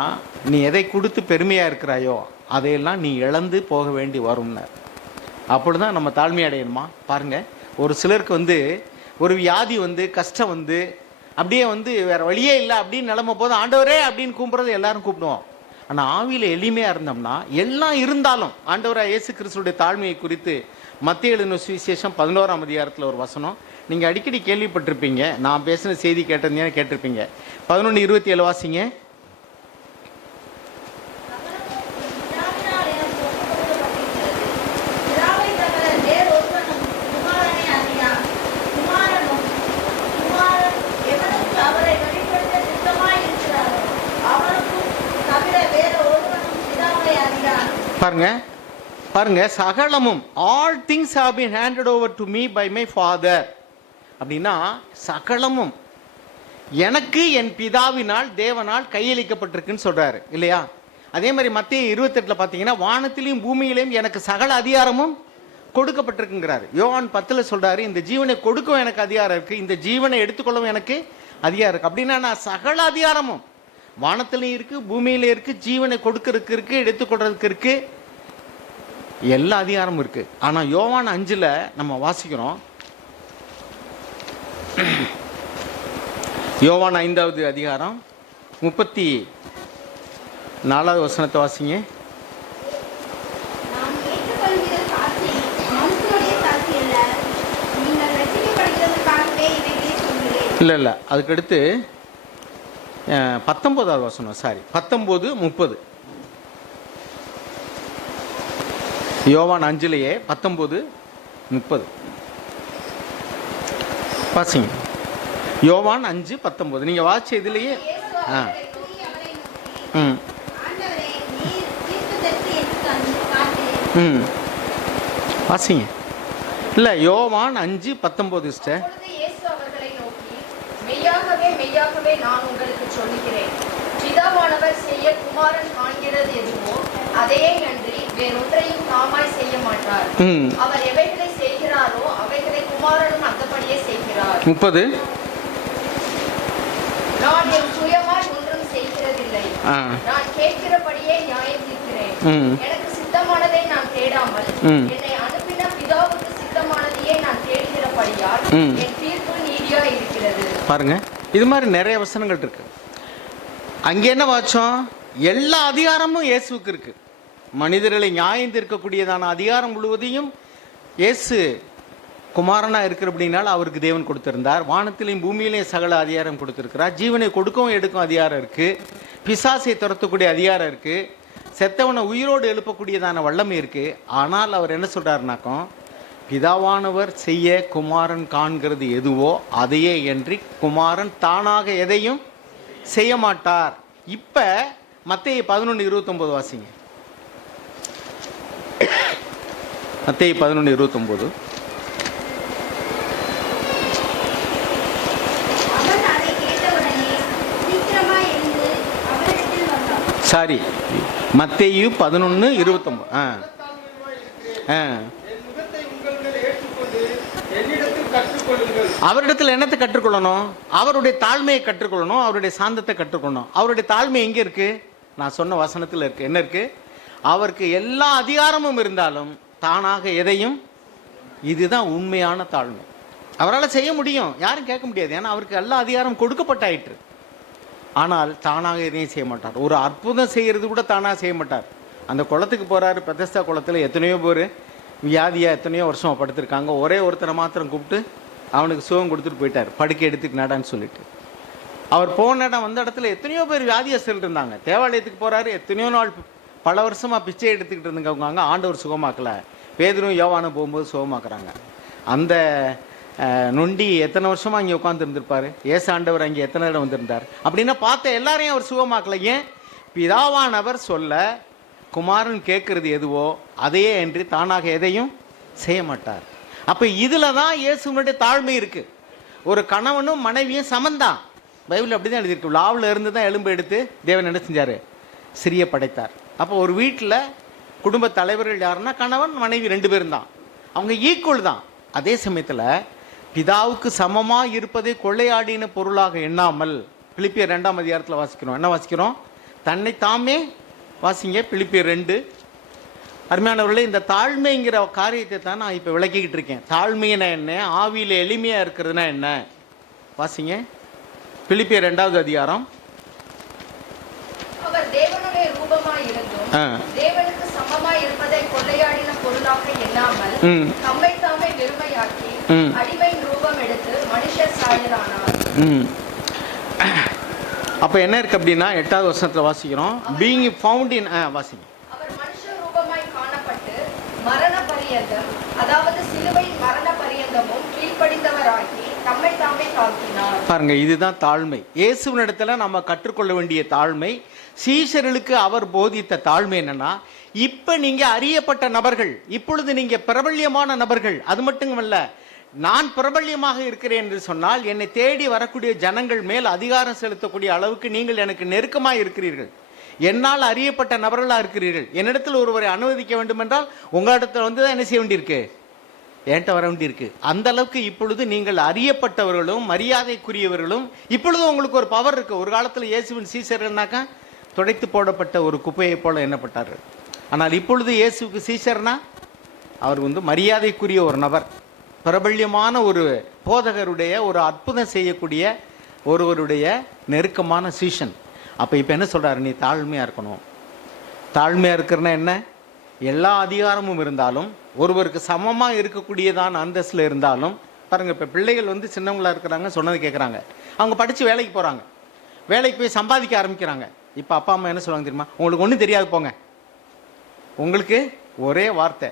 நீ எதை கொடுத்து பெருமையாக இருக்கிறாயோ அதையெல்லாம் நீ இழந்து போக வேண்டி வரும்னார். அப்படி தான் நம்ம தாழ்மை அடையணுமா பாருங்கள். ஒரு சிலருக்கு வந்து ஒரு வியாதி வந்து கஷ்டம் வந்து அப்படியே வந்து வேறு வழியே இல்லை அப்படின்னு நிலம போது ஆண்டவரே அப்படின்னு கூப்பிட்றது எல்லாரும் கூப்பிடுவோம். ஆனால் ஆவியில் எளிமையாக இருந்தோம்னா எல்லாம் இருந்தாலும் ஆண்டவராக இயேசு கிறிஸ்துடைய தாழ்மையை குறித்து மத்தேயு எழுதின சுவிசேஷம் 11ஆம் அதிகாரத்தில் ஒரு வசனம் நீங்கள் அடிக்கடி கேள்விப்பட்டிருப்பீங்க, நான் பேசின செய்தி கேட்டிருந்தீங்கன்னு கேட்டிருப்பீங்க. 11:27 வாசிங்க. பாருங்க பாருங்க, சகலமும் all things have been handed over to me by my Father அப்படின்னா சகலமும் எனக்கு என் பிதாவினால் தேவனால் கையளிக்கப்பட்டிருக்குன்னு சொல்றாரு இல்லையா. அதே மாதிரி மத்தேயு 28 பார்த்தீங்கன்னா வானத்திலையும் பூமியிலையும் எனக்கு சகல அதிகாரமும் கொடுக்கப்பட்டிருக்குங்கிறாரு. யோவான் 10 சொல்றாரு, இந்த ஜீவனை கொடுக்கவும் எனக்கு அதிகாரம் இருக்கு, இந்த ஜீவனை எடுத்துக்கொள்ளவும் எனக்கு அதிகாரம் இருக்கு. அப்படின்னா நான் சகல அதிகாரமும் வானத்திலையும் இருக்கு, பூமியில இருக்கு, ஜீவனை கொடுக்கறதுக்கு இருக்கு, எடுத்துக்கொள்றதுக்கு இருக்கு, எல்லா அதிகாரமும் இருக்கு. ஆனா யோவான் 5 நம்ம வாசிக்கிறோம், யோவான் 5வது அதிகாரம் 34வது வசனத்தை வாசிங்க. இல்லை அதுக்கடுத்து 19வது வசனம், சாரி 19:30. யோவான் 5 19:30 வாசிங்க. யோவான் 5:19 நீங்க வாட்ச இதுலயே வாசிங்க. இல்ல யோவான் 5:19 சிஸ்டர். மெய்யாகவே மெய்யாகவே நான் உங்களுக்கு சொல்லுகிறேன், பிதாவானவர் செய்ய குமாரன் காண்கிறது எதுவோ அதையே அன்றி வேறொன்றையும் தாமாய் செய்ய மாட்டார். அவர் எவைகளை செய்கிறாரோ அவைகளை குமாரனும் 30. நான் என் சுயமாய் ஒன்றும் செய்கிறதில்லை. ஆ. நான் கேட்கிறபடியே நியாயம் தீர்க்கிறேன். ம். எனக்கு சித்தமானதை நான் தேடாமல் என்னை அனுப்பின பிதாவுக்கு சித்தமானதையே நான் தேடுகிறபடியால் என் தீர்ப்பு நீதியா இருக்கிறது. பாருங்க, இது மாதிரி நிறைய வசனங்கள் இருக்கு. அங்கே என்ன வாச்சோம்? எல்லா அதிகாரமும் இயேசுவுக்கு இருக்கு. மனிதர்களை நியாயம் தீர்க்கக்கூடியதான அதிகாரம் முழுவதையும் இயேசு குமாரனா இருக்கிற அப்படின்னால அவருக்கு தேவன் கொடுத்திருந்தார். வானத்திலையும் பூமியிலையும் சகல அதிகாரம் கொடுத்திருக்கிறார். ஜீவனை கொடுக்கவும் எடுக்கும் அதிகாரம் இருக்கு. பிசாசை துரத்தக்கூடிய அதிகாரம் இருக்கு. செத்தவனை உயிரோடு எழுப்பக்கூடியதான வல்லமை இருக்கு. ஆனால் அவர் என்ன சொல்றாருனாக்கோ, பிதாவானவர் செய்ய குமாரன் காண்கிறது எதுவோ அதையே என்று குமாரன் தானாக எதையும் செய்ய மாட்டார். இப்ப மத்தேயு 11:29 வாசிங்க. மத்தேயு 11:29. சாரி, மத்தேயு 11:29. அவரிடத்தில் என்னத்தை கற்றுக்கொள்ளணும்? அவருடைய தாழ்மையை கற்றுக்கொள்ளணும், அவருடைய சாந்தத்தை கற்றுக்கொள்ளணும். அவருடைய தாழ்மை எங்க இருக்கு? நான் சொன்ன வசனத்தில் இருக்கு. என்ன இருக்கு? அவருக்கு எல்லா அதிகாரமும் இருந்தாலும் தானாக எதையும், இதுதான் உண்மையான தாழ்மை. அவரால் செய்ய முடியும், யாரும் கேட்க முடியாது. ஏன்னா அவருக்கு எல்லா அதிகாரம் கொடுக்கப்பட்டாயிற்று. ஆனால் தானாக எதையும் செய்ய மாட்டார். ஒரு அற்புதம் செய்யறது கூட தானாக செய்ய மாட்டார். அந்த குளத்துக்கு போறாரு, பெதஸ்தா குளத்தில் எத்தனையோ பேர் வியாதியா எத்தனையோ வருஷம் படுத்திருக்காங்க. ஒரே ஒருத்தரை மாத்திரம் கூப்பிட்டு அவனுக்கு சுகம் கொடுத்துட்டு போயிட்டார், படுக்கை எடுத்துக்கு நடான்னு சொல்லிட்டு. அவர் போன இடம் வந்த இடத்துல எத்தனையோ பேர் வியாதியஸ்தர்கள் இருந்தாங்க. தேவாலயத்துக்கு போறாரு, எத்தனையோ நாள் பல வருஷமா பிச்சை எடுத்துக்கிட்டு இருந்தவங்க ஆண்டவர் சுகமாக்கல. பேதுரும் யோவானும் போகும்போது சுகமாக்குறாங்க. அந்த நொண்டி எத்தனை வருஷமா இங்கே உட்கார்ந்து இருந்திருப்பாரு. ஏசு ஆண்டவர் அங்கே எத்தனை இடம் வந்திருந்தார். அப்படின்னா பார்த்த எல்லாரையும் அவர் சுகமாக்கல. ஏன்? பிதாவானவர் சொல்ல குமாரன் கேட்கறது எதுவோ அதையே என்று தானாக எதையும் செய்ய மாட்டார். அப்ப இதுல தான் இயேசுனுடைய தாழ்மை இருக்கு. ஒரு கணவனும் மனைவியும் சமந்தான். பைபிள் அப்படிதான் எழுதியிருக்கு. லாவில் இருந்து தான் எலும்பு எடுத்து தேவன் என்ன செஞ்சாரு? சிறிய படைத்தார். அப்போ ஒரு வீட்டில் குடும்ப தலைவர்கள் யாருன்னா கணவன் மனைவி 2 பேரும் தான். அவங்க ஈக்குவல் தான். அதே சமயத்தில் பிதாவுக்கு சமமாக இருப்பதை கொள்ளையாடின பொருளாக எண்ணாமல், பிலிப்பியர் 2ஆம் அதிகாரத்தில் வாசிக்கிறோம். என்ன வாசிக்கிறோம்? தன்னை தாமே வாசிங்க, பிலிப்பியர் 2. அருமையானவர்களே, இந்த தாழ்மைங்கிற காரியத்தை தான் நான் இப்போ விளக்கிக்கிட்டு இருக்கேன். தாழ்மையினா என்ன? ஆவியில் எளிமையாக இருக்கிறதுனா என்ன? வாசிங்க, பிலிப்பியர் 2ஆவது அதிகாரம். அவர் தேவனுடைய ரூபமாய் இருந்தும் தேவனுக்கு சமமாய் இருப்பதை கொள்ளையாடின பொருளாக எண்ணாமல் தம்மை தாமே வெறுமையாக்கி அடிமையின் ரூபம் எடுத்து மனுஷர் சாயலானார். அப்ப என்ன இருக்கு அப்படின்னா 8வது வசனத்துல வாசிக்கிறோம். பீயிங் ஃபவுண்ட் இன் வாசிங்க. அவர் மனுஷ ரூபமாய் காணப்பட்டு மரண பரியந்தம், அதாவது சிலுவையின் மரண பரியந்தமும் கீழ்ப்படிந்தவராகி தம்மை தாமே தாழ்த்தினார். பாருங்க, இதுதான் தாழ்மை. இயேசுவினிடத்துல நம்ம கற்றுக்கொள்ள வேண்டிய தாழ்மை. சீஷர்களுக்கு அவர் போதித்த தாழ்மை என்னன்னா, இப்ப நீங்க அறியப்பட்ட நபர்கள், இப்பொழுது நீங்க பிரபல்யமான நபர்கள். அது மட்டுமல்ல, நான் பிரபல்யமாக இருக்கிறேன் என்று சொன்னால் என்னை தேடி வரக்கூடிய ஜனங்கள் மேல் அதிகாரம் செலுத்தக்கூடிய அளவுக்கு நீங்கள் எனக்கு நெருக்கமாக இருக்கிறீர்கள். என்னால் அறியப்பட்ட நபர்களாக இருக்கிறீர்கள். என்னிடத்தில் ஒருவரை அனுமதிக்க வேண்டும் என்றால் உங்களிடத்தில் வந்து தான் என்ன செய்ய வேண்டியிருக்கு? என்கிட்ட வர வேண்டியிருக்கு. அந்த அளவுக்கு இப்பொழுது நீங்கள் அறியப்பட்டவர்களும் மரியாதைக்குரியவர்களும். இப்பொழுது உங்களுக்கு ஒரு பவர் இருக்கு. ஒரு காலத்தில் இயேசுவின் சீஷர்கள்னாக்கா துடைத்து போடப்பட்ட ஒரு குப்பையை போல எண்ணப்பட்டார்கள். ஆனால் இப்பொழுது இயேசுக்கு சீஷர்னா அவர் வந்து மரியாதைக்குரிய ஒரு நபர், பிரபல்யமான ஒரு போதகருடைய, ஒரு அற்புதம் செய்யக்கூடிய ஒருவருடைய நெருக்கமான சீஷன். அப்போ இப்போ என்ன சொல்கிறாரு? நீ தாழ்மையாக இருக்கணும். தாழ்மையாக இருக்கிறன்னா என்ன? எல்லா அதிகாரமும் இருந்தாலும், ஒருவருக்கு சமமாக இருக்கக்கூடியதான அந்தஸ்தில் இருந்தாலும். பாருங்கள், இப்போ பிள்ளைகள் வந்து சின்னவங்களாக இருக்கிறாங்க, சொன்னது கேட்குறாங்க. அவங்க படித்து வேலைக்கு போகிறாங்க, வேலைக்கு போய் சம்பாதிக்க ஆரம்பிக்கிறாங்க. இப்போ அப்பா அம்மா என்ன சொல்லுவாங்க தெரியுமா? உங்களுக்கு ஒன்றும் தெரியாது போங்க. உங்களுக்கு ஒரே வார்த்தை,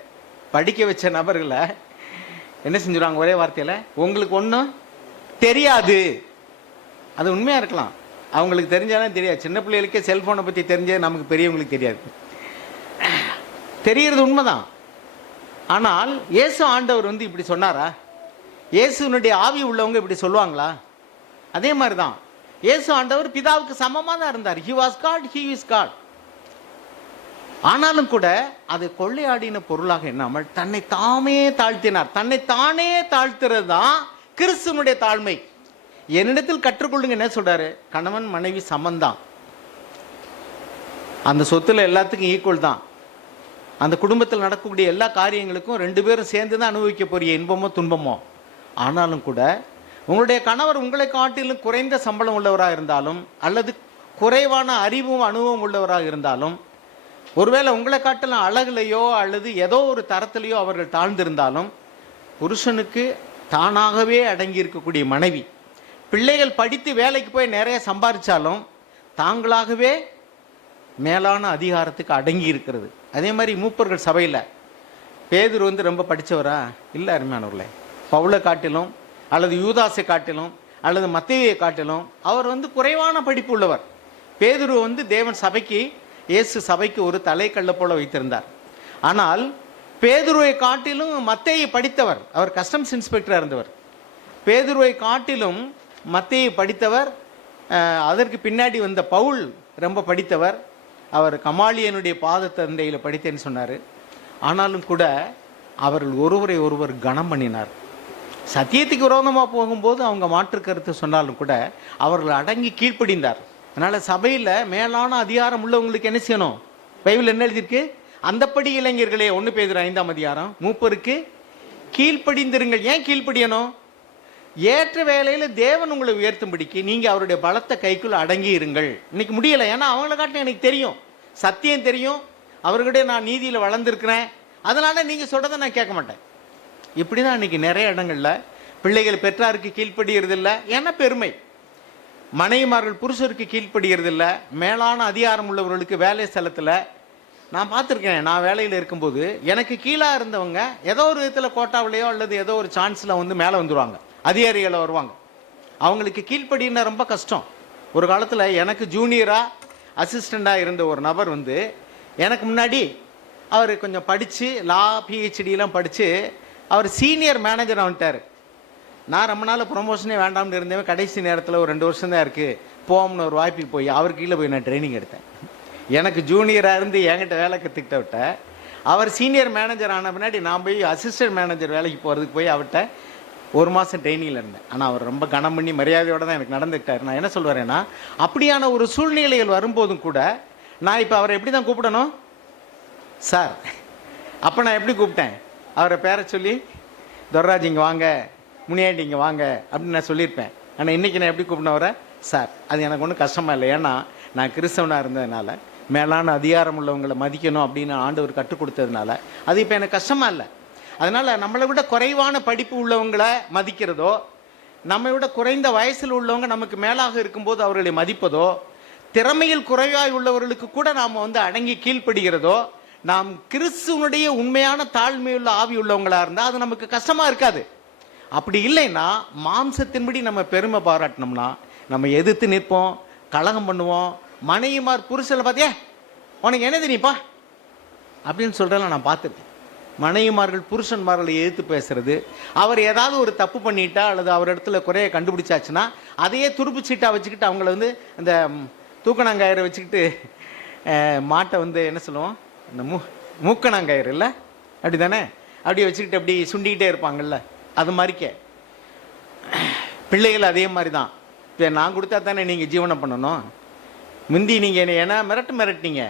படிக்க வச்ச நபர்களை என்ன செஞ்சுருவாங்க? ஒரே வார்த்தையில், உங்களுக்கு ஒன்றும் தெரியாது. அது உண்மையாக இருக்கலாம், அவங்களுக்கு தெரிஞ்சாலும் தெரியாது. சின்ன பிள்ளைகளுக்கே செல்ஃபோனை பற்றி தெரிஞ்சது நமக்கு பெரியவங்களுக்கு தெரியாது. தெரிகிறது உண்மைதான். ஆனால் இயேசு ஆண்டவர் வந்து இப்படி சொன்னாரா? இயேசுனுடைய ஆவி உள்ளவங்க இப்படி சொல்லுவாங்களா? அதே மாதிரி தான் இயேசு ஆண்டவர் பிதாவுக்கு சமமாக தான் இருந்தார். He was God, he is God. ஆனாலும் கூட அதை கொள்ளையாடின பொருளாக எண்ணாமல் தன்னை தாமே தாழ்த்தினார். தன்னை தானே தாழ்த்துறது தான் கிறிஸ்துவனுடைய தாழ்மை. என்னிடத்தில் கற்றுக்கொள்ளுங்க என்ன சொல்றாரு? கணவன் மனைவி சமந்தான், அந்த சொத்துல எல்லாத்துக்கும் ஈக்குவல் தான், அந்த குடும்பத்தில் நடக்கக்கூடிய எல்லா காரியங்களுக்கும் ரெண்டு பேரும் சேர்ந்து தான் அனுபவிக்க போறிய இன்பமோ துன்பமோ. ஆனாலும் கூட உங்களுடைய கணவர் உங்களை காட்டிலும் குறைந்த சம்பளம் உள்ளவராக இருந்தாலும் அல்லது குறைவான அறிவும் அனுபவம் உள்ளவராக இருந்தாலும், ஒருவேளை உங்களை காட்டிலும் அழகுலையோ அல்லது ஏதோ ஒரு தரத்திலேயோ அவர்கள் தாழ்ந்திருந்தாலும், புருஷனுக்கு தானாகவே அடங்கி இருக்கக்கூடிய மனைவி, பிள்ளைகள் படித்து வேலைக்கு போய் நிறைய சம்பாதிச்சாலும் தாங்களாகவே மேலான அதிகாரத்துக்கு அடங்கி இருக்கிறது. அதே மாதிரி மூப்பர்கள் சபையில் பேதுரு ரொம்ப படித்தவரா? இல்லை அருமையானவர்களே. பவுலை காட்டிலும் அல்லது யூதாசை காட்டிலும் அல்லது மத்தேயுவை காட்டிலும் அவர் குறைவான படிப்பு உள்ளவர். பேதுரு தேவன் சபைக்கு, இயேசு சபைக்கு ஒரு தலைக்கல்ல போல வைத்திருந்தார். ஆனால் பேதுருவை காட்டிலும் மத்தேயு படித்தவர். அவர் கஸ்டம்ஸ் இன்ஸ்பெக்டராக இருந்தவர். பேதுருவை காட்டிலும் மத்தேயு படித்தவர். அதற்கு பின்னாடி வந்த பவுல் ரொம்ப படித்தவர். அவர் கமாலியனுடைய பாதத்தந்தையில் படித்தேன்னு சொன்னார். ஆனாலும் கூட அவர்கள் ஒருவரை ஒருவர் கனம் பண்ணினார். சத்தியத்துக்கு விரோதமாக போகும்போது அவங்க மாற்று கருத்து சொன்னாலும் கூட அவர்கள் அடங்கி கீழ்ப்படிந்தார். அதனால் சபையில் மேலான அதிகாரம் உள்ளவங்களுக்கு என்ன செய்யணும்? பைபிள் என்ன எழுதியிருக்கு? அந்தப்படி இளைஞர்களே, 1 பேதுரு 5ஆம் அதிகாரம், மூப்பருக்கு கீழ்ப்படிந்திருங்கள். ஏன் கீழ்ப்படியணும்? ஏற்ற வேலையில் தேவன் உங்களை உயர்த்தும்படிக்கு நீங்கள் அவருடைய பலத்த கைக்குள்ள அடங்கி இருங்கள். இன்னைக்கு முடியலை, ஏன்னா அவங்கள காட்டிலும் எனக்கு தெரியும், சத்தியம் தெரியும், அவர்களுடைய நான் நீதியில் வளர்ந்துருக்கிறேன், அதனால நீங்கள் சொல்கிறத நான் கேட்க மாட்டேன். இப்படி தான் இன்னைக்கு நிறைய இடங்களில் பிள்ளைகள் பெற்றாருக்கு கீழ்ப்படுகிறதில்லை, ஏன்னா பெருமை. மனைவிமார்கள் புருஷருக்கு கீழ்ப்படுகிறதில்லை. மேலான அதிகாரம் உள்ளவர்களுக்கு வேலை ஸ்தலத்தில் நான் பார்த்துருக்கேன். நான் வேலையில் இருக்கும்போது எனக்கு கீழாக இருந்தவங்க ஏதோ ஒரு விதத்தில் கோட்டாவிலையோ அல்லது ஏதோ ஒரு சான்ஸில் மேலே வந்துடுவாங்க, அதிகாரிகளை வருவாங்க. அவங்களுக்கு கீழ்ப்படினா ரொம்ப கஷ்டம். ஒரு காலத்தில் எனக்கு ஜூனியராக அசிஸ்டண்டாக இருந்த ஒரு நபர் எனக்கு முன்னாடி அவர் கொஞ்சம் படித்து லா பிஹெச்டிலாம் படித்து அவர் சீனியர் மேனேஜர் வந்துட்டார். நான் ரொம்ப நாள் ப்ரொமோஷனே வேண்டாம்னு இருந்தேன். கடைசி நேரத்தில் ஒரு 2 வருஷம் தான் இருக்குது, போம்னு ஒரு வாய்ப்புக்கு போய் அவர் கீழே போய் நான் ட்ரைனிங் எடுத்தேன். எனக்கு ஜூனியராக இருந்து என்கிட்ட வேலை கற்றுக்கிட்ட விட்ட அவர் சீனியர் மேனேஜர் ஆன பின்னாடி நான் போய் அசிஸ்டன்ட் மேனேஜர் வேலைக்கு போகிறதுக்கு போய் அவர்கிட்ட 1 மாதம் ட்ரைனிங்கில் இருந்தேன். ஆனால் அவர் ரொம்ப கனம் பண்ணி மரியாதையோடு தான் எனக்கு நடந்துக்கிட்டார். நான் என்ன சொல்கிறேன்னா, அப்படியான ஒரு சூழ்நிலைகள் வரும்போதும் கூட நான் இப்போ அவரை எப்படி தான் கூப்பிடணும்? சார். அப்போ நான் எப்படி கூப்பிட்டேன்? அவரை பேரை சொல்லி, துர்ராஜ் இங்கே வாங்க, முனியாண்டி இங்கே வாங்க அப்படின்னு நான் சொல்லியிருப்பேன். ஆனால் இன்றைக்கி நான் எப்படி கூப்பிட்டேன் அவரை? சார். அது எனக்கு ஒன்றும் கஷ்டமாக இல்லை, ஏன்னா நான் கிறிஸ்தவனாக இருந்ததுனால மேலான அதிகாரம் உள்ளவங்களை மதிக்கணும் அப்படின்னு ஆண்டவர் கற்றுக் கொடுத்ததுனால அது இப்போ எனக்கு கஷ்டமாக இல்லை. அதனால் நம்மளை விட குறைவான படிப்பு உள்ளவங்களை மதிக்கிறதோ, நம்மை விட குறைந்த வயசில் உள்ளவங்க நமக்கு மேலாக இருக்கும்போது அவர்களை மதிப்பதோ, திறமையில் குறைவாய் உள்ளவர்களுக்கு கூட நாம் அடங்கி கீழ்ப்படுகிறதோ, நாம் கிறிஸ்துவனுடைய உண்மையான தாழ்மையுள்ள ஆவி உள்ளவங்களாக இருந்தால் அது நமக்கு கஷ்டமாக இருக்காது. அப்படி இல்லைன்னா மாம்சத்தின்படி நம்ம பெருமை பாராட்டினோம்னா நம்ம எதிர்த்து நிற்போம், கலகம் பண்ணுவோம். மனைவிமார் புருஷனை பார்த்தியா உனக்கு என்ன தெரியுப்பா அப்படின்னு சொல்கிறலாம் நான் பார்த்துருக்கேன். மனைவிமார்கள் புருஷன்மார்களை எதிர்த்து பேசுறது, அவர் ஏதாவது ஒரு தப்பு பண்ணிட்டா அல்லது அவர் இடத்துல குறைய கண்டுபிடிச்சாச்சுன்னா அதையே துருப்பு சீட்டாக வச்சுக்கிட்டு அவங்கள இந்த தூக்கணாங்கயிறை வச்சுக்கிட்டு மாட்டை என்ன சொல்லுவோம், இந்த மூக்கணாங்கயிறு இல்லை அப்படி தானே, அப்படியே வச்சுக்கிட்டு அப்படி சுண்டிக்கிட்டே இருப்பாங்கல்ல, அது மாதிரிக்க பிள்ளைகள் அதே மாதிரி தான். இப்போ நான் கொடுத்தா தானே நீங்கள் ஜீவனம் பண்ணணும். முந்தி நீங்கள் என்ன மிரட்டினீங்க,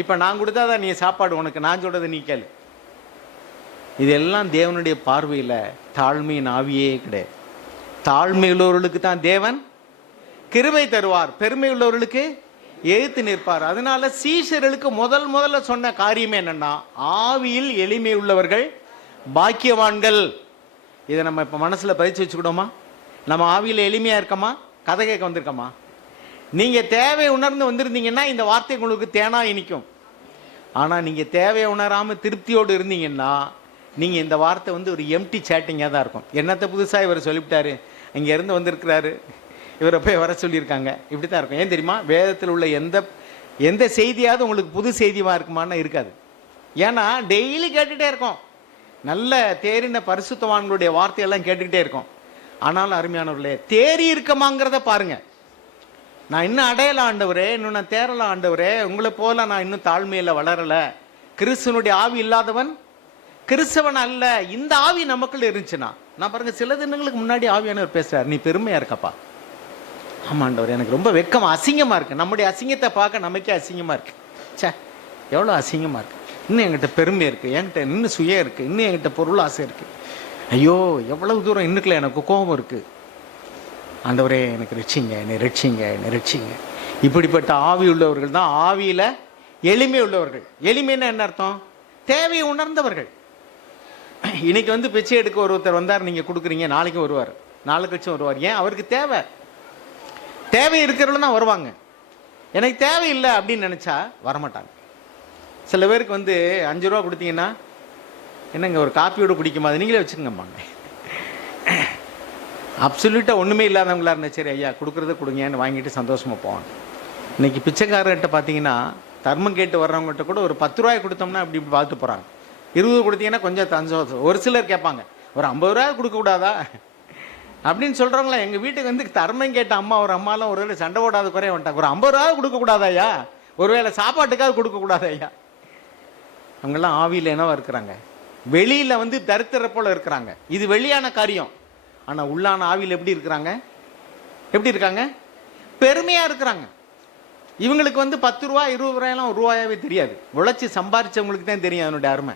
இப்போ நான் கொடுத்தா தான் நீ சாப்பாடு, உனக்கு நான் சொல்கிறத நீ கேளு. இதெல்லாம் தேவனுடைய பார்வையில் தாழ்மையின் ஆவியே கிடையாது. தாழ்மை உள்ளவர்களுக்கு தான் தேவன் கிருபை தருவார், பெருமை உள்ளவர்களுக்கு எதிர்த்து நிற்பார். அதனால சீஷர்களுக்கு முதல்ல சொன்ன காரியமே என்னன்னா, ஆவியில் எளிமை உள்ளவர்கள் பாக்கியவான்கள். இதை நம்ம இப்போ மனசில் பதிச்சு வச்சுக்கிட்டோமா? நம்ம ஆவியில் எளிமையாக இருக்கமா? கதை கேட்க வந்திருக்கோமா? நீங்கள் தேவை உணர்ந்து வந்திருந்தீங்கன்னா இந்த வார்த்தை உங்களுக்கு தேனா இனிக்கும். ஆனால் நீங்கள் தேவையை உணராமல் திருப்தியோடு இருந்தீங்கன்னா நீங்கள் இந்த வார்த்தை ஒரு எம்டி சேட்டிங்காக தான் இருக்கும். என்னத்தை புதுசாக இவர் சொல்லிவிட்டாரு, இங்கேருந்து வந்திருக்கிறாரு, இவரை போய் வர சொல்லியிருக்காங்க, இப்படி தான் இருக்கும். ஏன் தெரியுமா? வேதத்தில் உள்ள எந்த செய்தியாவது உங்களுக்கு புது செய்தியாக இருக்குமான்னு இருக்காது. ஏன்னா டெய்லி கேட்டுகிட்டே இருக்கோம், நல்ல தேறின பரிசுத்தவான்களுடைய வார்த்தையெல்லாம் கேட்டுக்கிட்டே இருக்கோம். ஆனாலும் அருமையானவர்களே, தேறி இருக்கமாங்கிறத பாருங்கள். நான் இன்னும் அடையலாம் ஆண்டவரே, இன்னும் நான் தேரலாம் ஆண்டவரே, உங்களை போல நான் இன்னும் தாழ்மையில் வளரலை, கிறிஸ்துவனுடைய ஆவி இல்லாதவன் கிறிஸ்தவன் அல்ல, இந்த ஆவி நமக்குள்ள இருந்துச்சுன்னா, நான் பாருங்க சில தினங்களுக்கு முன்னாடி ஆவியானவர் பேசுறாரு, நீ பெருமையா இருக்கப்பா. ஆமாண்டவர், எனக்கு ரொம்ப வெக்கம், அசிங்கமா இருக்கு. நம்முடைய அசிங்கத்தை பார்க்க நமக்கே அசிங்கமா இருக்கு. சே, எவ்வளோ அசிங்கமா இருக்கு. இன்னும் என்கிட்ட பெருமை இருக்கு, என்கிட்ட இன்னும் சுயம் இருக்கு, இன்னும் என்கிட்ட பொருள் ஆசை இருக்கு. ஐயோ எவ்வளவு தூரம் இன்னுக்குள்ள எனக்கு கோபம் இருக்கு. ஆண்டவரே எனக்கு ரட்சிங்க, என்னை ரட்சிங்க, என்னை ரட்சிங்க. இப்படிப்பட்ட ஆவி உள்ளவர்கள் தான் ஆவியில எளிமை உள்ளவர்கள். எளிமைன்னா என்ன அர்த்தம்? தேவையை உணர்ந்தவர்கள். இன்னைக்கு வந்து பிச்சை எடுக்க ஒருத்தர் வந்தார், நீங்க கொடுக்குறீங்க, நாளைக்கு வருவார், நாளை கழிச்சு வருவார். ஏன்? அவருக்கு தேவை இருக்கிறவங்க தான் வருவாங்க. எனக்கு தேவையில்லை அப்படின்னு நினைச்சா வரமாட்டாங்க. சில பேருக்கு வந்து 5 ரூபா கொடுத்தீங்கன்னா, என்னங்க ஒரு காப்பியோட குடிக்குமா, அது நீங்களே வச்சுக்கோங்கம்மாங்க. அப்சல்யூட்டாக ஒன்றுமே இல்லாதவங்களா இருந்தால் சரி ஐயா கொடுக்குறத கொடுங்கன்னு வாங்கிட்டு சந்தோஷமாக போவாங்க. இன்னைக்கு பிச்சைக்காரர்கிட்ட பார்த்தீங்கன்னா, தர்மம் கேட்டு வர்றவங்ககிட்ட கூட ஒரு 10 ரூபாய் கொடுத்தோம்னா அப்படி இப்படி பார்த்து போகிறாங்க. 20 கொடுத்தீங்கன்னா கொஞ்சம் சந்தோஷம். ஒரு சிலர் கேட்பாங்க, ஒரு 50 ரூபாய் கொடுக்கக்கூடாதா அப்படின்னு சொல்கிறவங்களா. எங்கள் வீட்டுக்கு வந்து தர்மம் கேட்ட அம்மா, ஒரு அம்மாலாம் ஒரு வேளை சண்டை போடாத குறைய வந்துட்டாங்க. ஒரு 50 ரூபாய் கொடுக்கக்கூடாதா ஐயா, ஒருவேளை சாப்பாட்டுக்காக கொடுக்கக்கூடாது ஐயா. அவங்கெல்லாம் ஆவியில் என்னவா இருக்கிறாங்க? வெளியில் வந்து தரித்திர போல இருக்கிறாங்க. இது வெளியான காரியம். ஆனால் உள்ளான ஆவியில் எப்படி இருக்கிறாங்க? எப்படி இருக்காங்க? பெருமையாக இருக்கிறாங்க. இவங்களுக்கு வந்து 10 ரூபா 20 ரூபாயெல்லாம் ஒரு ரூபாயாவே தெரியாது. உழைச்சி சம்பாரிச்சவங்களுக்கு தான் தெரியும் அதனுடைய அருமை.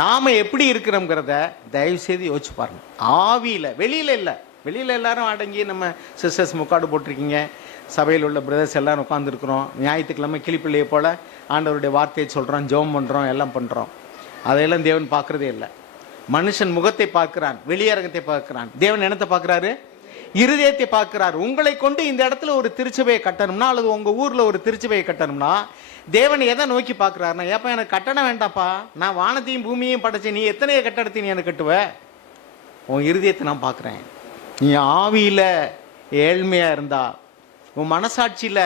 நாம் எப்படி இருக்கிறோங்கிறத தயவு செய்து யோசிச்சு பாருங்க. ஆவியில், வெளியில் இல்லை. வெளியில் எல்லாரும் அடங்கி நம்ம சிஸ்டர்ஸ் முக்காடு போட்டிருக்கீங்க, சபையில் உள்ள பிரதர்ஸ் எல்லாரும் உட்காந்துருக்குறோம். ஞாயிற்றுக்கிழமை கிளிப்பிள்ளையை போல் ஆண்டவருடைய வார்த்தையை சொல்கிறோம், ஜெபம் பண்ணுறோம், எல்லாம் பண்ணுறோம். அதையெல்லாம் தேவன் பார்க்குறதே இல்லை. மனுஷன் முகத்தை பார்க்கிறான், வெளியரங்கத்தை பார்க்கிறான். தேவன் என்னத்தை பார்க்குறாரு? இருதயத்தை பார்க்கிறார். உங்களை கொண்டு இந்த இடத்துல ஒரு திருச்சபையை கட்டணும்னா, அல்லது உங்கள் ஊரில் ஒரு திருச்சபையை கட்டணும்னா, தேவன் எதை நோக்கி பார்க்குறாருன்னா, ஏப்பா எனக்கு கட்டணம் வேண்டாப்பா, நான் வானத்தையும் பூமியையும் படைச்சேன், நீ எத்தனையோ கட்டடத்தை நீ எனக்கு கட்டுவ? உன் இருதயத்தை நான் பார்க்குறேன். நீ ஆவியில் ஏழ்மையாக இருந்தா, உன் மனசாட்சியில்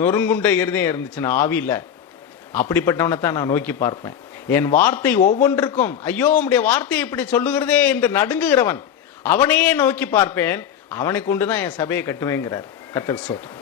நொறுங்குண்ட இருதயம் இருந்துச்சுன்னா, ஆவியில் அப்படிப்பட்டவனை தான் நான் நோக்கி பார்ப்பேன். என் வார்த்தை ஒவ்வொன்றுக்கும், ஐயோ உம்முடைய வார்த்தையை இப்படி சொல்லுகிறதே என்று நடுங்குகிறவன், அவனையே நோக்கி பார்ப்பேன். அவனை கொண்டு தான் என் சபையை கட்டுவேங்கிறார் கர்த்தர். ஸ்தோத்திரம்.